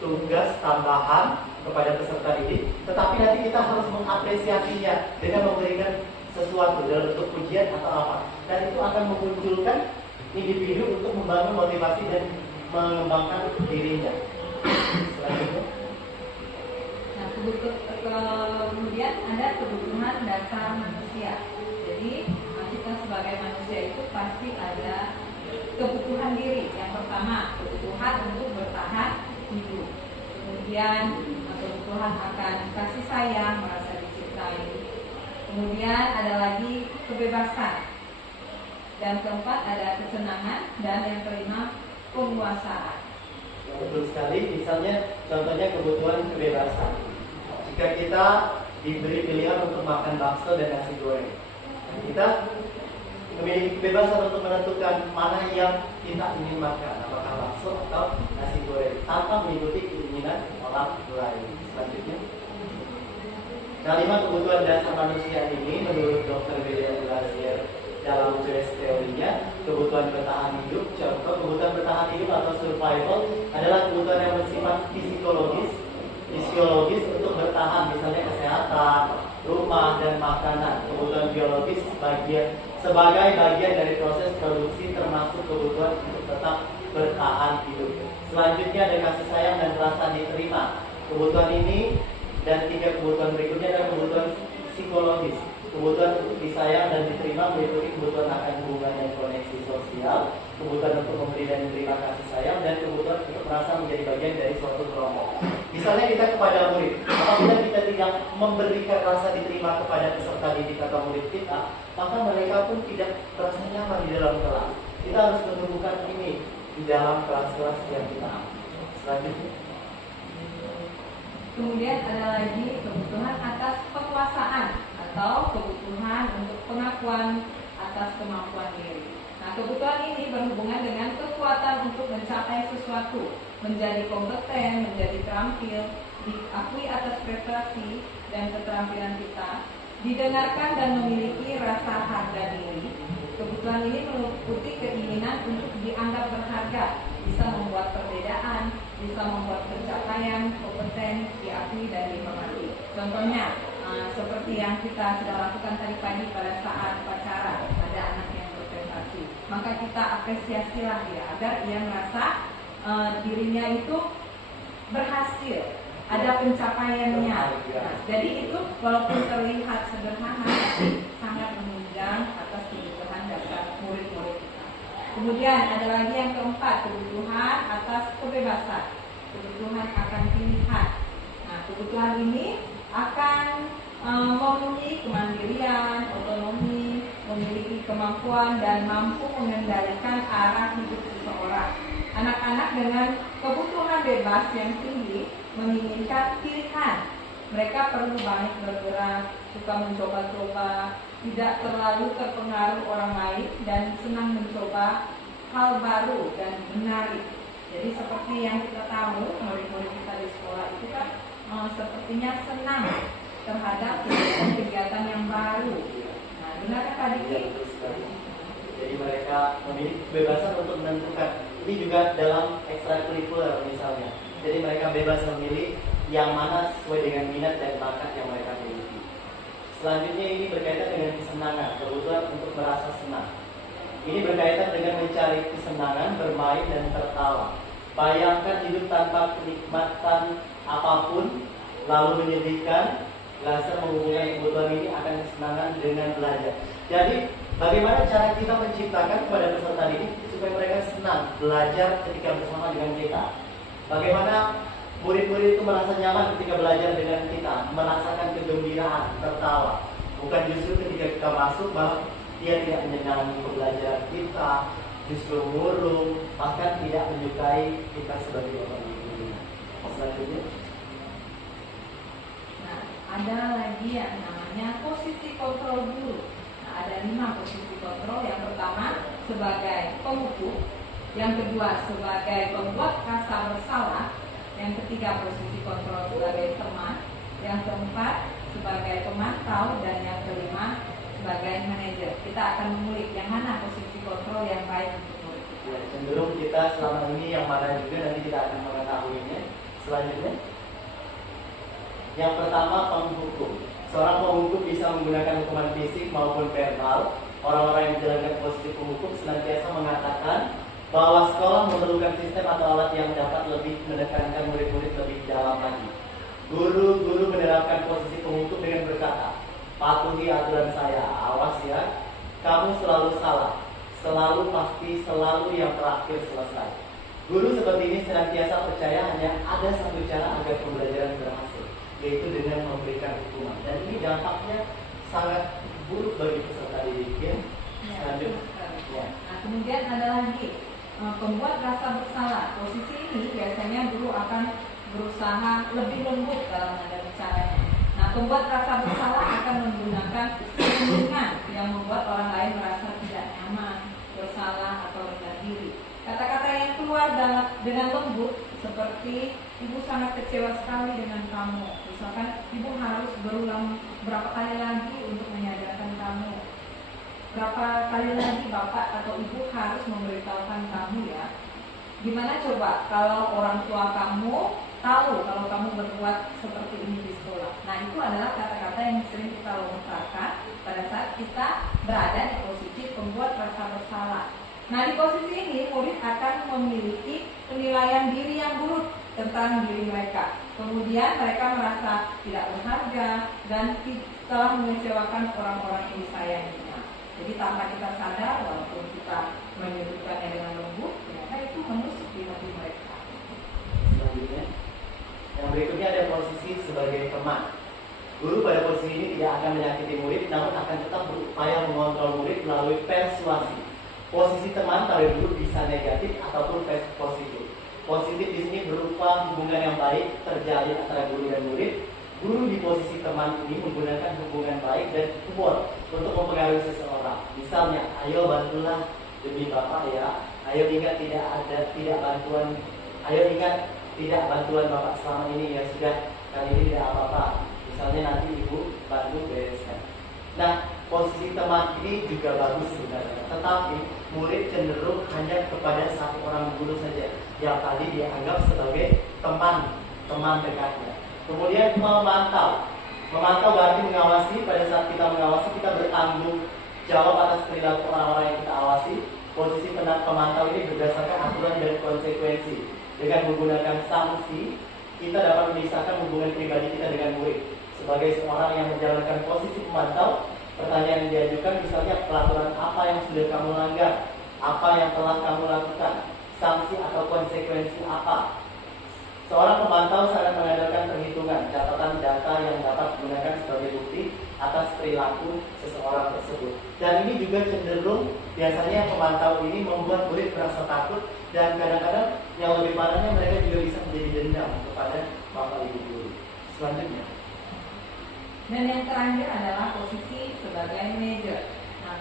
tugas tambahan kepada peserta didik, tetapi nanti kita harus mengapresiasinya dengan memberikan sesuatu dalam bentuk pujian atau apa, dan itu akan memunculkan individu untuk membangun motivasi dan mengembangkan dirinya. Selanjutnya, Nah, kemudian ada kebutuhan dasar manusia. Jadi kita sebagai manusia itu pasti ada kebutuhan diri. Yang pertama, kebutuhan untuk bertahan hidup. Kemudian kebutuhan akan kasih sayang, merasa dicintai. Kemudian ada lagi kebebasan. Dan keempat ada kesenangan, dan yang kelima penguasaan. betul sekali. Misalnya, contohnya kebutuhan kebebasan. Jika kita diberi pilihan untuk makan bakso dan nasi goreng, kita memiliki kebebasan untuk menentukan mana yang kita ingin makan, apakah bakso atau nasi goreng, tanpa mengikuti keinginan orang lain. Selanjutnya, kalimat kebutuhan dasar manusia ini menurut Dr. William Glasser dalam Choice teorinya, kebutuhan bertahan hidup. Contoh kebutuhan bertahan hidup atau survival adalah kebutuhan yang bersifat fisiologis untuk bertahan, misalnya kesehatan, rumah, dan makanan. Kebutuhan biologis sebagai bagian dari proses produksi, termasuk kebutuhan untuk tetap bertahan hidup. Selanjutnya ada kasih sayang dan rasa diterima. Kebutuhan ini dan tiga kebutuhan berikutnya adalah kebutuhan psikologis. Kebutuhan untuk disayang dan diterima meliputi kebutuhan akan hubungan dan koneksi sosial, kebutuhan untuk memberi dan menerima kasih sayang, dan kebutuhan untuk merasa menjadi bagian dari suatu kelompok. Misalnya kita kepada murid, apabila kita tidak memberikan rasa diterima kepada peserta didik atau murid kita, maka mereka pun tidak merasa nyaman di dalam kelas. Kita harus menumbuhkan ini di dalam kelas-kelas yang kita ambil. Selanjutnya, kemudian ada lagi kebutuhan atas penguasaan atau kebutuhan untuk pengakuan atas kemampuan diri. Nah, kebutuhan ini berhubungan dengan kekuatan untuk mencapai sesuatu, menjadi kompeten, menjadi terampil, diakui atas prestasi dan keterampilan kita, didengarkan dan memiliki rasa harga diri. Kebutuhan ini meliputi keinginan untuk dianggap berharga, bisa membuat perbedaan, bisa membuat pencapaian, kompeten, diakui dan dihormati. Contohnya, seperti yang kita sudah lakukan tadi pagi pada saat upacara, ada anak yang berprestasi, maka kita apresiasilah dia agar ia merasa dirinya itu berhasil, ada pencapaiannya. Nah, jadi itu walaupun terlihat sederhana, tapi sangat menunjang atas kebutuhan dasar murid-murid kita. Kemudian ada lagi yang keempat, kebutuhan atas kebebasan. kebutuhan akan pilihan. Nah, kebutuhan ini akan memenuhi kemandirian, otonomi, memiliki kemampuan dan mampu mengendalikan arah hidup seseorang. Anak-anak dengan kebutuhan bebas yang tinggi menginginkan pilihan. Mereka perlu banyak bergerak, suka mencoba-coba, tidak terlalu terpengaruh orang lain, dan senang mencoba hal baru dan menarik. Jadi seperti yang kita tahu, murid-murid kita di sekolah itu kan sepertinya senang terhadap kegiatan yang baru. Nah, benarkah tadi? Iya, betul sekali. Jadi mereka memiliki kebebasan untuk menentukan. Ini juga dalam ekstrakurikuler misalnya. Jadi mereka bebas memilih yang mana sesuai dengan minat dan bakat yang mereka miliki. Selanjutnya ini berkaitan dengan kesenangan, kebutuhan untuk merasa senang. Ini berkaitan dengan mencari kesenangan, bermain dan tertawa. Bayangkan hidup tanpa kenikmatan apapun, lalu menyedihkan. Belajar menghubungkan kebutuhan ini akan kesenangan dengan belajar. Jadi bagaimana cara kita menciptakan kepada peserta didik supaya mereka senang belajar ketika bersama dengan kita? Bagaimana murid-murid itu merasa nyaman ketika belajar dengan kita, merasakan kegembiraan, tertawa. Bukan justru ketika kita masuk bahwa dia tidak menyenangi pembelajaran kita, justru murung, bahkan tidak menyukai kita sebagai orang guru. Selanjutnya, ada lagi yang namanya posisi kontrol guru. Nah, ada 5 posisi kontrol. Yang pertama sebagai pengukur, yang kedua sebagai pembuat rasa bersalah, yang ketiga posisi kontrol sebagai teman, yang keempat sebagai pemantau, dan yang kelima sebagai manajer. Kita akan mengulik yang mana posisi kontrol yang baik untuk murid kita. ya, cenderung kita selama ini yang mana juga nanti kita akan mengetahuinya. Selanjutnya, yang pertama penghukum. Seorang penghukum bisa menggunakan hukuman fisik maupun verbal. Orang-orang yang menjalankan posisi penghukum senantiasa mengatakan bahwa sekolah memerlukan sistem atau alat yang dapat lebih menekankan murid-murid lebih dalam lagi. Guru-guru menerapkan posisi penghukum dengan berkata, patuhi aturan saya, awas ya, kamu selalu salah, selalu pasti, selalu yang terakhir selesai. Guru seperti ini senantiasa percaya hanya ada satu cara agar pembelajaran berhasil, yaitu dengan memberikan hukuman. Dan ini dampaknya sangat buruk bagi peserta didik. Ya. Lanjut. Ya. Nah, kemudian ada lagi pembuat rasa bersalah. Posisi ini biasanya guru akan berusaha lebih lembut dalam nada bicaranya. Nah, pembuat rasa bersalah akan menggunakan perundungan yang membuat orang lain merasa tidak nyaman, bersalah atau rendah diri. Kata-kata yang keluar dengan lembut seperti, ibu sangat kecewa sekali dengan kamu. Misalkan, ibu harus berulang berapa kali lagi untuk menyadarkan kamu. Berapa kali lagi bapak atau ibu harus memberitahukan kamu ya. Gimana coba kalau orang tua kamu tahu kalau kamu berbuat seperti ini di sekolah. Nah, itu adalah kata-kata yang sering kita lontarkan pada saat kita berada di posisi pembuat rasa bersalah. Nah, di posisi ini murid akan memiliki penilaian diri yang buruk tentang diri mereka. Kemudian mereka merasa tidak berharga dan telah mengecewakan orang-orang yang disayanginya. Jadi tanpa kita sadar, walaupun kita menyebutkannya dengan lembut, ternyata itu menusuk di hati mereka. Selanjutnya, yang berikutnya ada posisi sebagai teman. Guru pada posisi ini tidak akan menyakiti murid, namun akan tetap berupaya mengontrol murid melalui persuasi. Posisi teman pada guru bisa negatif ataupun positif. Positif di sini berupa hubungan yang baik terjalin antara guru dan murid. Guru di posisi teman ini menggunakan hubungan baik dan humor untuk mempengaruhi seseorang. Misalnya, ayo bantulah demi bapak ya. Ayo ingat tidak bantuan. Ayo ingat tidak bantuan bapak selama ini ya sudah, kali ini tidak apa-apa. Misalnya nanti ibu bantu bereskan. Nah, posisi teman ini juga bagus sebenarnya. Tetapi murid cenderung hanya kepada satu orang guru saja yang tadi dia anggap sebagai teman dekatnya. Kemudian memantau. Memantau berarti mengawasi. Pada saat kita mengawasi, kita bertanggung jawab atas perilaku orang-orang yang kita awasi. Posisi pemantau ini berdasarkan aturan dan konsekuensi. Dengan menggunakan sanksi, kita dapat memisahkan hubungan pribadi kita dengan murid. Sebagai seorang yang menjalankan posisi pemantau, pertanyaan yang diajukan misalnya, peraturan apa yang sudah kamu langgar, apa yang telah kamu lakukan, sanksi atau konsekuensi apa. Seorang pemantau sangat mengandalkan perhitungan, catatan data yang dapat digunakan sebagai bukti atas perilaku seseorang tersebut. Dan ini juga cenderung biasanya pemantau ini membuat murid merasa takut dan kadang-kadang yang lebih parahnya mereka juga bisa menjadi dendam kepada bapak ibu guru. Selanjutnya. Dan yang terakhir adalah posisi sebagai manajer. Nah,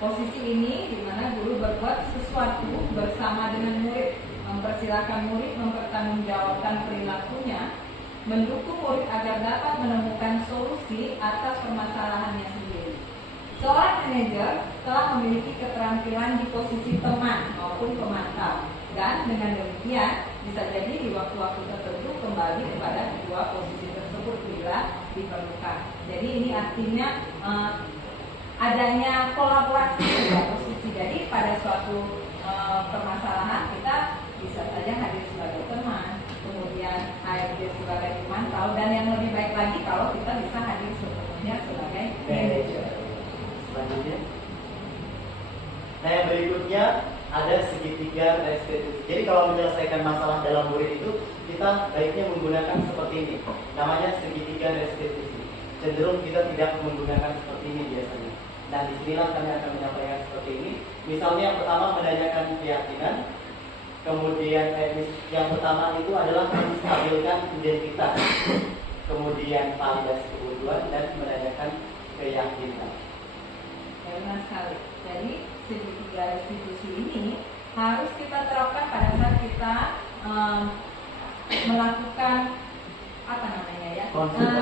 posisi ini di mana guru berbuat sesuatu bersama dengan murid, mempersilahkan murid mempertanggungjawabkan perilakunya, mendukung murid agar dapat menemukan solusi atas permasalahannya sendiri. Seorang manajer telah memiliki keterampilan di posisi teman maupun pemantau, dan dengan demikian bisa jadi di waktu-waktu tertentu kembali kepada kedua posisi tersebut bila diperlukan. Jadi ini artinya adanya kolaborasi kedua posisi. Jadi pada suatu permasalahan kita bisa saja hadir sebagai teman, kemudian hadir sebagai pemantau, dan yang lebih baik lagi kalau kita bisa hadir sepenuhnya sebagai manajer. Selanjutnya. Nah, yang berikutnya ada segitiga restitusi. Jadi kalau menyelesaikan masalah dalam murid itu, kita baiknya menggunakan seperti ini. Namanya segitiga restitusi. Cenderung kita tidak menggunakan seperti ini biasanya. Nah, disinilah kami akan menyampaikan seperti ini. Misalnya yang pertama menanyakan keyakinan. Kemudian yang pertama itu adalah menstabilkan identitas. Kemudian validasi kebutuhan dan menanyakan keyakinan. Benar sekali. Jadi segitiga restitusi ini harus kita terapkan pada saat kita melakukan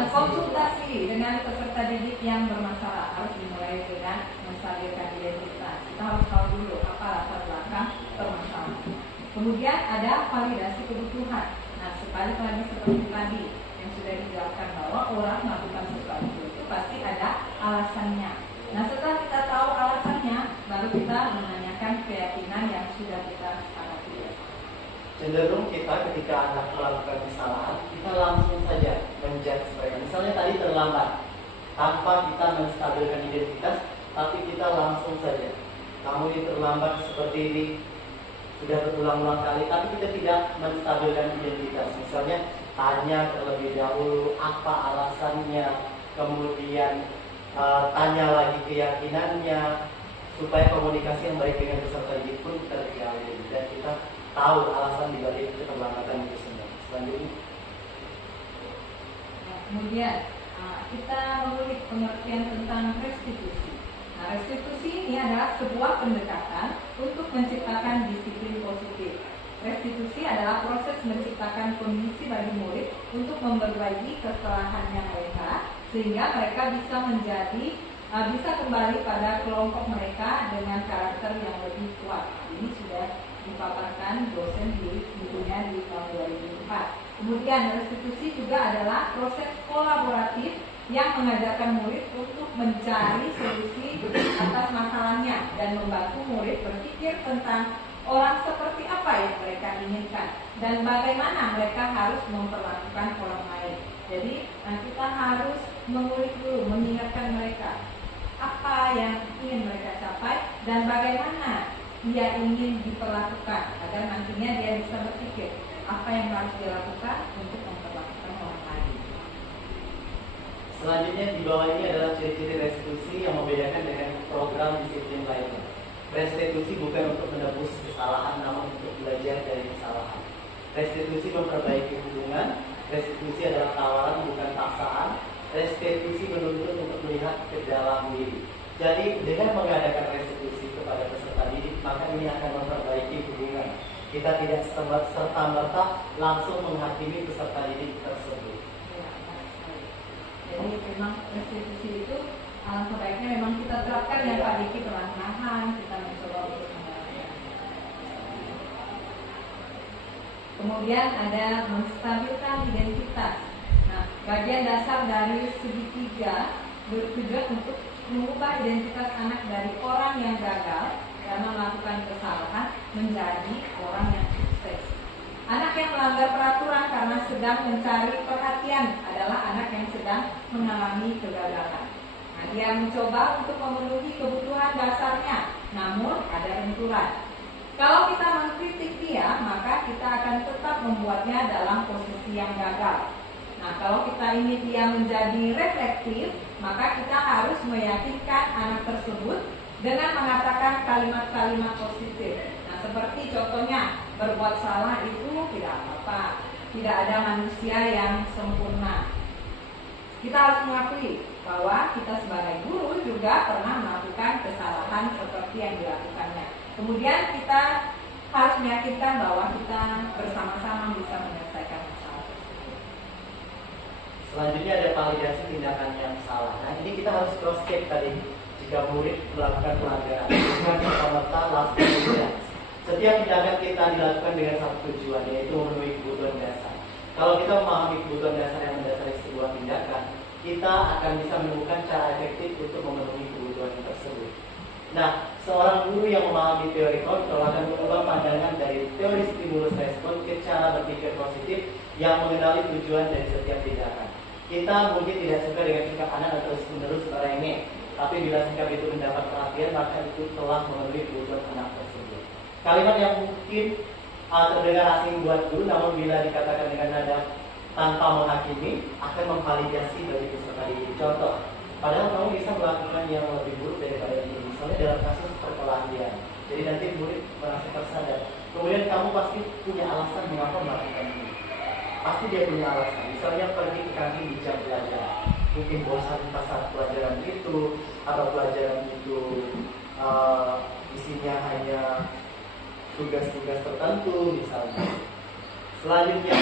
konsultasi dengan peserta didik yang bermasalah. Harus dimulai dengan menstabilkan identitas. Kita harus tahu dulu apa latar belakang permasalahan. Kemudian ada validasi kebutuhan. Nah, sebalik lagi seperti tadi yang sudah dijelaskan bahwa orang melakukan sesuatu itu pasti ada alasannya. Nah, setelah kita tahu alasannya, baru kita menanyakan keyakinan yang sudah kita sepakati. Cenderung kita ketika anak melakukan kesalahan, kita langsung saja menjudge mereka. Misalnya tadi terlambat, tanpa kita menstabilkan identitas, tapi kita langsung saja, kamu ini terlambat seperti ini, sudah berulang-ulang kali, tapi kita tidak menstabilkan identitas. Misalnya tanya terlebih dahulu apa alasannya, kemudian tanya lagi keyakinannya, supaya komunikasi yang baik dengan peserta didik pun terjalin dan kita tahu alasan dibalik keterlambatan itu semua. Selanjutnya. Nah, kemudian kita mengulik pengertian tentang restitusi. Nah, restitusi ini adalah sebuah pendekatan untuk menciptakan disiplin positif. Restitusi adalah proses menciptakan kondisi bagi murid untuk memperbaiki kesalahannya mereka, sehingga mereka bisa kembali pada kelompok mereka dengan karakter yang lebih kuat. Ini sudah dipaparkan dosen di bukunya di tahun 2004. Kemudian restitusi juga adalah proses kolaboratif yang mengajarkan murid untuk mencari solusi atas masalahnya dan membantu murid berpikir tentang orang seperti apa yang mereka inginkan dan bagaimana mereka harus memperlakukan orang lain. Jadi kita harus mengulik dulu, mengingatkan mereka apa yang ingin mereka capai dan bagaimana dia ingin diperlakukan agar nantinya dia bisa berpikir apa yang harus dilakukan untuk memperlakukan orang lain. Selanjutnya di bawah ini adalah ciri-ciri restitusi yang membedakan dengan program disiplin lainnya. Restitusi bukan untuk menebus kesalahan, namun untuk belajar dari kesalahan. Restitusi memperbaiki hubungan. Restitusi adalah tawaran, bukan paksaan. Restitusi menuntut untuk melihat ke dalam diri. Jadi dengan mengadakan restitusi kepada peserta didik, maka ini akan memperbaiki hubungan. Kita tidak serta-merta langsung menghakimi peserta didik tersebut. Ya, jadi memang restitusi itu sebaiknya memang kita terapkan ya Pak Diki, perlahan-lahan kita mencoba untuk menjalankan. Kemudian ada menstabilkan identitas. Nah, bagian dasar dari segitiga bertujuan untuk mengubah identitas anak dari orang yang gagal karena melakukan kesalahan menjadi orang yang sukses. Anak yang melanggar peraturan karena sedang mencari perhatian adalah anak yang sedang mengalami kegagalan. Nah, dia mencoba untuk memenuhi kebutuhan dasarnya, namun ada benturan. Kalau kita mengkritik dia, maka kita akan tetap membuatnya dalam posisi yang gagal. Nah, kalau kita ingin dia menjadi reflektif, maka kita harus meyakinkan anak tersebut dengan mengatakan kalimat-kalimat positif. Nah, seperti contohnya, berbuat salah itu tidak apa-apa. Tidak ada manusia yang sempurna. Kita harus mengakui bahwa kita sebagai guru juga pernah melakukan kesalahan seperti yang dilakukannya. Kemudian kita harus meyakinkan bahwa kita bersama-sama bisa menyelesaikan masalah tersebut. Selanjutnya ada validasi tindakan yang salah. Nah, ini kita harus cross check tadi. Jika murid melakukan pelanggaran, bukan serta-merta langsung tidak. Setiap tindakan kita dilakukan dengan satu tujuan, yaitu memenuhi kebutuhan dasar. Kalau kita memahami kebutuhan dasar yang mendasari sebuah tindakan, kita akan bisa menemukan cara efektif untuk memenuhi kebutuhan tersebut. Nah, seorang guru yang memahami teori kontrol akan mengubah pandangan dari teori stimulus respon ke cara berpikir positif yang mengenali tujuan dari setiap tindakan. Kita mungkin tidak suka dengan sikap anak atau terus-menerus merengek, tapi bila sikap itu mendapat perhatian, maka itu telah memenuhi kebutuhan anak tersebut. Kalimat yang mungkin terdengar asing buat guru, namun bila dikatakan dengan nada tanpa menghakimi, akan memvalidasi bagi peserta didik. Contoh, padahal kamu bisa melakukan yang lebih buruk daripada ini. Misalnya dalam kasus perkelahian. Jadi nanti murid merasa tersadar. Kemudian kamu pasti punya alasan mengapa melakukan ini. Pasti dia punya alasan. Misalnya pergi ke kantin di jam belajar. Mungkin bosan saat pelajaran itu, atau pelajaran itu isinya hanya tugas-tugas tertentu misalnya. Selanjutnya,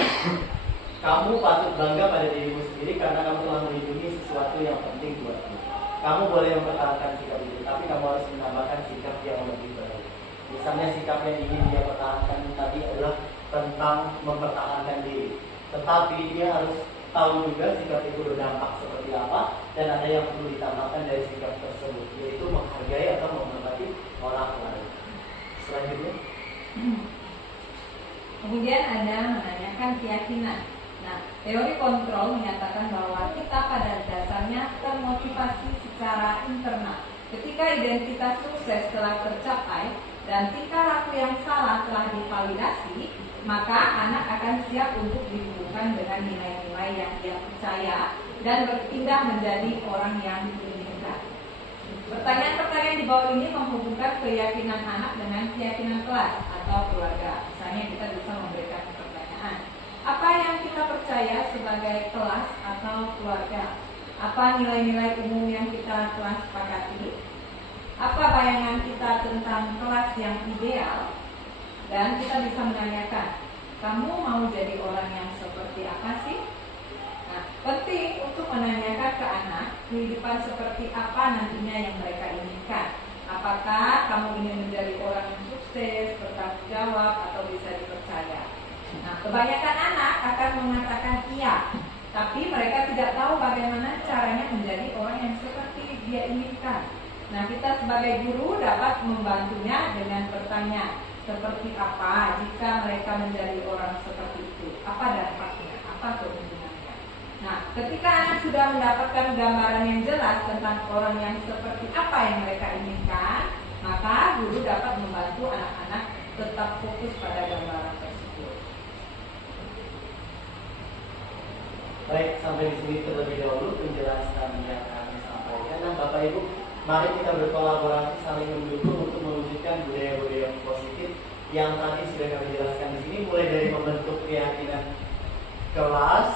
kamu patut bangga pada dirimu sendiri karena kamu telah melindungi sesuatu yang penting buatmu. Kamu boleh mempertahankan sikap itu, tapi kamu harus menambahkan sikap yang lebih baik. Misalnya sikap yang ingin dia pertahankan tadi adalah tentang mempertahankan diri. Tetapi dia harus tahu juga sikap itu berdampak seperti apa, dan ada yang perlu ditambahkan dari sikap tersebut, yaitu menghargai atau menghormati orang lain. Selanjutnya, kemudian ada menanyakan keyakinan. Nah, teori kontrol menyatakan bahwa kita pada dasarnya termotivasi secara internal. Ketika identitas sukses telah tercapai dan tingkah laku yang salah telah divalidasi, maka anak akan siap untuk dihubungkan dengan nilai-nilai yang dia percaya dan berpindah menjadi orang yang diinginkan. Pertanyaan-pertanyaan di bawah ini menghubungkan keyakinan anak dengan keyakinan kelas atau keluarga. Misalnya kita bisa memberikan pertanyaan, apa yang kita percaya sebagai kelas atau keluarga? Apa nilai-nilai umum yang kita telah sepakati? Apa bayangan kita tentang kelas yang ideal? Dan kita bisa menanyakan, kamu mau jadi orang yang seperti apa sih? Nah, penting untuk menanyakan ke anak kehidupan seperti apa nantinya yang mereka inginkan. Apakah kamu ingin menjadi orang yang sukses, bertanggung jawab, atau bisa dipercaya? Nah, kebanyakan anak akan mengatakan iya, tapi mereka tidak tahu bagaimana caranya menjadi orang yang seperti dia inginkan. Nah, kita sebagai guru dapat membantunya dengan bertanya, seperti apa jika mereka menjadi orang seperti itu? Apa dampaknya? Apa keuntungannya? Nah, ketika anak sudah mendapatkan gambaran yang jelas tentang orang yang seperti apa yang mereka inginkan, maka guru dapat membantu anak-anak tetap fokus pada gambaran tersebut. baik, sampai di sini terlebih dahulu penjelasan yang kami sampaikan. Nah, Bapak Ibu, mari kita berkolaborasi saling mendukung untuk mewujudkan budaya-budaya positif yang tadi sudah kami jelaskan di sini, mulai dari membentuk keyakinan kelas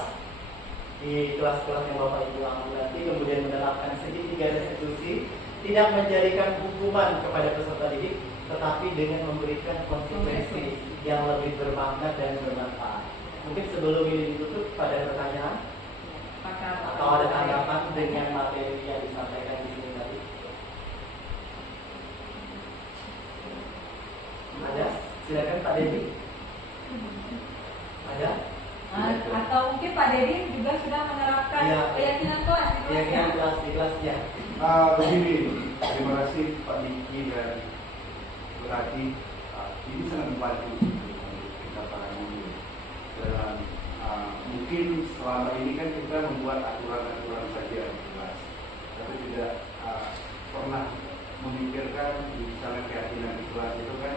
di kelas-kelas yang Bapak Ibu ambil nanti, kemudian menerapkan segitiga restitusi, tidak menjadikan hukuman kepada peserta didik, tetapi dengan memberikan konsekuensi yang lebih bermakna dan bermanfaat. Mungkin sebelum ini ditutup, pada pertanyaan atau ada tanggapan dengan materi yang disampaikan di sini tadi? Ada? Silakan Pak Dedi. Ada? Atau mungkin Pak Dedi juga sudah menerapkan Ya. keyakinan kelas di kelasnya. Keyakinan kelas di kelasnya. Begini, terima kasih Pak Diki dan berarti ini sangat membantu kita para guru. Dan mungkin selama ini kan kita membuat aturan-aturan saja di kelas, tapi tidak pernah memikirkan misalnya keyakinan di kelas itu kan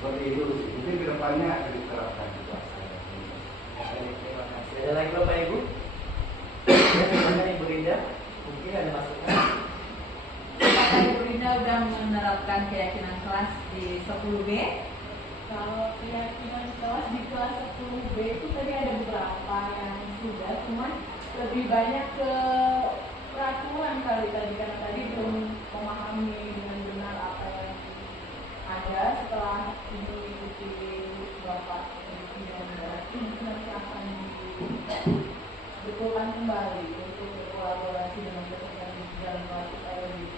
seperti itu sih. Mungkin kedepannya akan diterapkan juga. Baik, terima kasih. Ada lagi Bapak Ibu? Ya, silakan Ibu Rinda. Mungkin ada masukan. Apakah Ibu Rinda sudah menerapkan keyakinan kelas di 10B? Kalau keyakinan kelas di kelas 10B itu tadi ada beberapa yang sudah, cuman lebih banyak ke peraturan kali tadi, karena tadi belum memahami dengan benar apa yang ada. Setelah ini ikuti Bapak dan berarti nanti akan dibetulkan kembali untuk berkolaborasi dengan peserta didik dalam kelas supaya lebih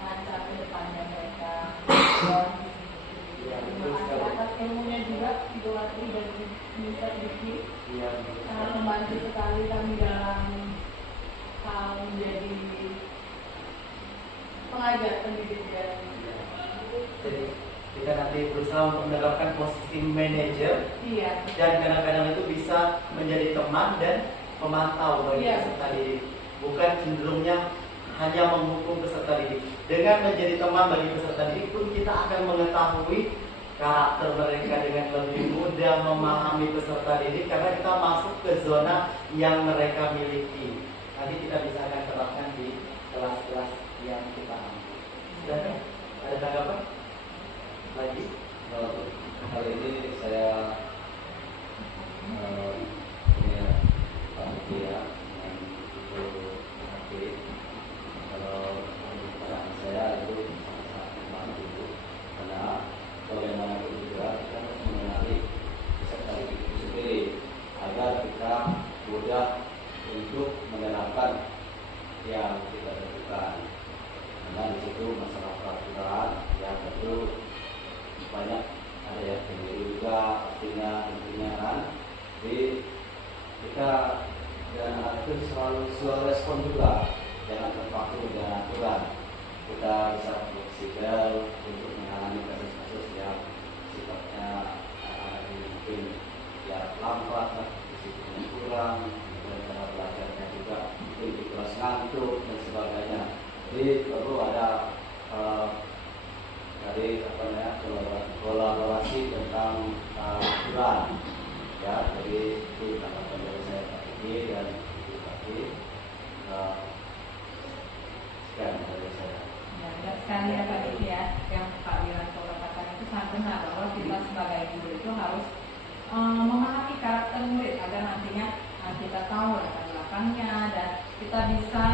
lancar ke depannya mereka. Ya, Terima betul kasih sekali. atas ilmunya juga Ibu Latri dan Mr. Diki. Iya, betul Sangat sekali. membantu sekali kami dalam hal menjadi pengajar pendidik dan Jadi kita nanti berusaha untuk menerapkan posisi manajer iya. dan kadang-kadang itu bisa menjadi teman dan pemantau bagi Iya. peserta didik, bukan cenderungnya hanya menghukum peserta didik. Dengan menjadi teman bagi peserta didik pun kita akan mengetahui karakter mereka dengan lebih mudah, memahami peserta didik karena kita masuk ke zona yang mereka miliki. Nanti kita bisa akan terapkan di kelas-kelas yang kita ambil. Silakan, ada tanggapan lagi? Kali ini saya punya Pak Diki ya dengan Ibu Latri. Kalau pandangan saya itu sangat membantu karena bagaimanapun juga kita harus mengenali peserta didik itu sendiri agar kita mudah untuk menerapkan yang kita lakukan. Karena di situ masalah peraturan yang tentu banyak ada yang keliru juga artinya tentunya kan. Jadi kita dan anak itu selalu respon juga jangan terpaku dengan aturan. Kita bisa fleksibel untuk menangani kasus-kasus yang sifatnya mungkin ya lambat, disiplinnya kurang, dan cara belajarnya juga mungkin di kelas ngantuk dan sebagainya. Jadi perlu ada dari kolaborasi tentang aturan ya. Jadi itu tanggapan dari saya Pak Diki dan Ibu Latri. Sekian dari saya. Ya, benar sekali ya Pak Diki ya, yang Pak Wiranto katakan itu sangat benar bahwa kita sebagai guru itu harus memahami karakter murid agar nantinya kita tahu latar belakangnya dan kita bisa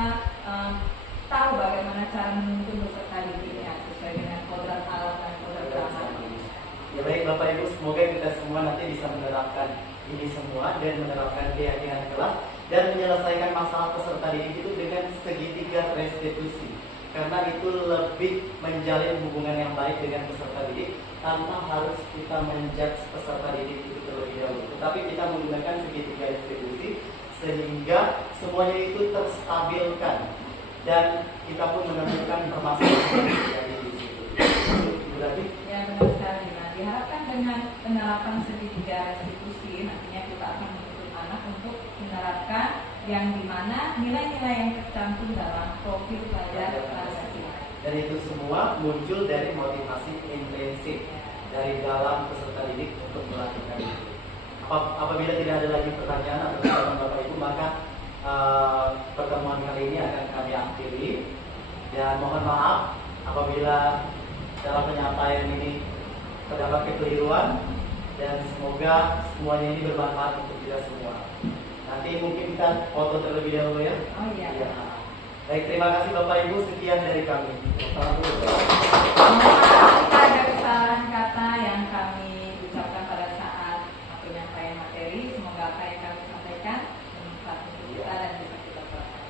tahu bagaimana cara menuntun peserta didiknya sesuai dengan kodrat alat dan kodrat zaman. Ya baik Bapak Ibu, semoga kita semua nanti bisa menerapkan ini semua dan menerapkan keyakinan kelas dan menyelesaikan masalah peserta didik itu dengan segitiga restitusi. Karena itu lebih menjalin hubungan yang baik dengan peserta didik tanpa harus kita menjudge peserta didik itu terlebih dahulu. Tetapi kita menggunakan segitiga restitusi sehingga semuanya itu terstabilkan dan kita pun menemukan permasalahan yang terjadi di situ. Berarti Ya benar sekali. Nah, diharapkan dengan penerapan segitiga restitusi nantinya kita akan menuntut anak untuk menerapkan yang dimana nilai-nilai yang tercantum dalam profil pelajar Pancasila. dan itu semua muncul dari motivasi intrinsik dari dalam peserta didik untuk melakukan itu. Apabila tidak ada lagi pertanyaan atau pertanyaan Bapak Ibu, maka pertemuan kali ini akan kami akhiri dan mohon maaf apabila dalam penyampaian ini terdapat kekeliruan dan semoga semuanya ini bermanfaat untuk kita semua. Nanti mungkin kita foto terlebih dahulu ya. Oh iya. Ya. Baik, terima kasih Bapak Ibu, sekian dari kami. Mohon maaf jika ada kesalahan kata yang kami ucapkan pada saat penyampaian materi. Semoga apa yang kami sampaikan bermanfaat untuk kita dan bisa kita terapkan.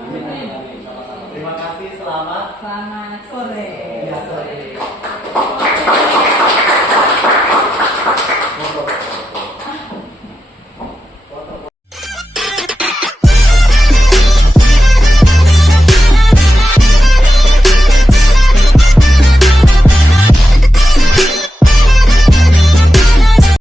Amin. Sama-sama. Terima kasih, selamat Selamat sore. Ya, sore.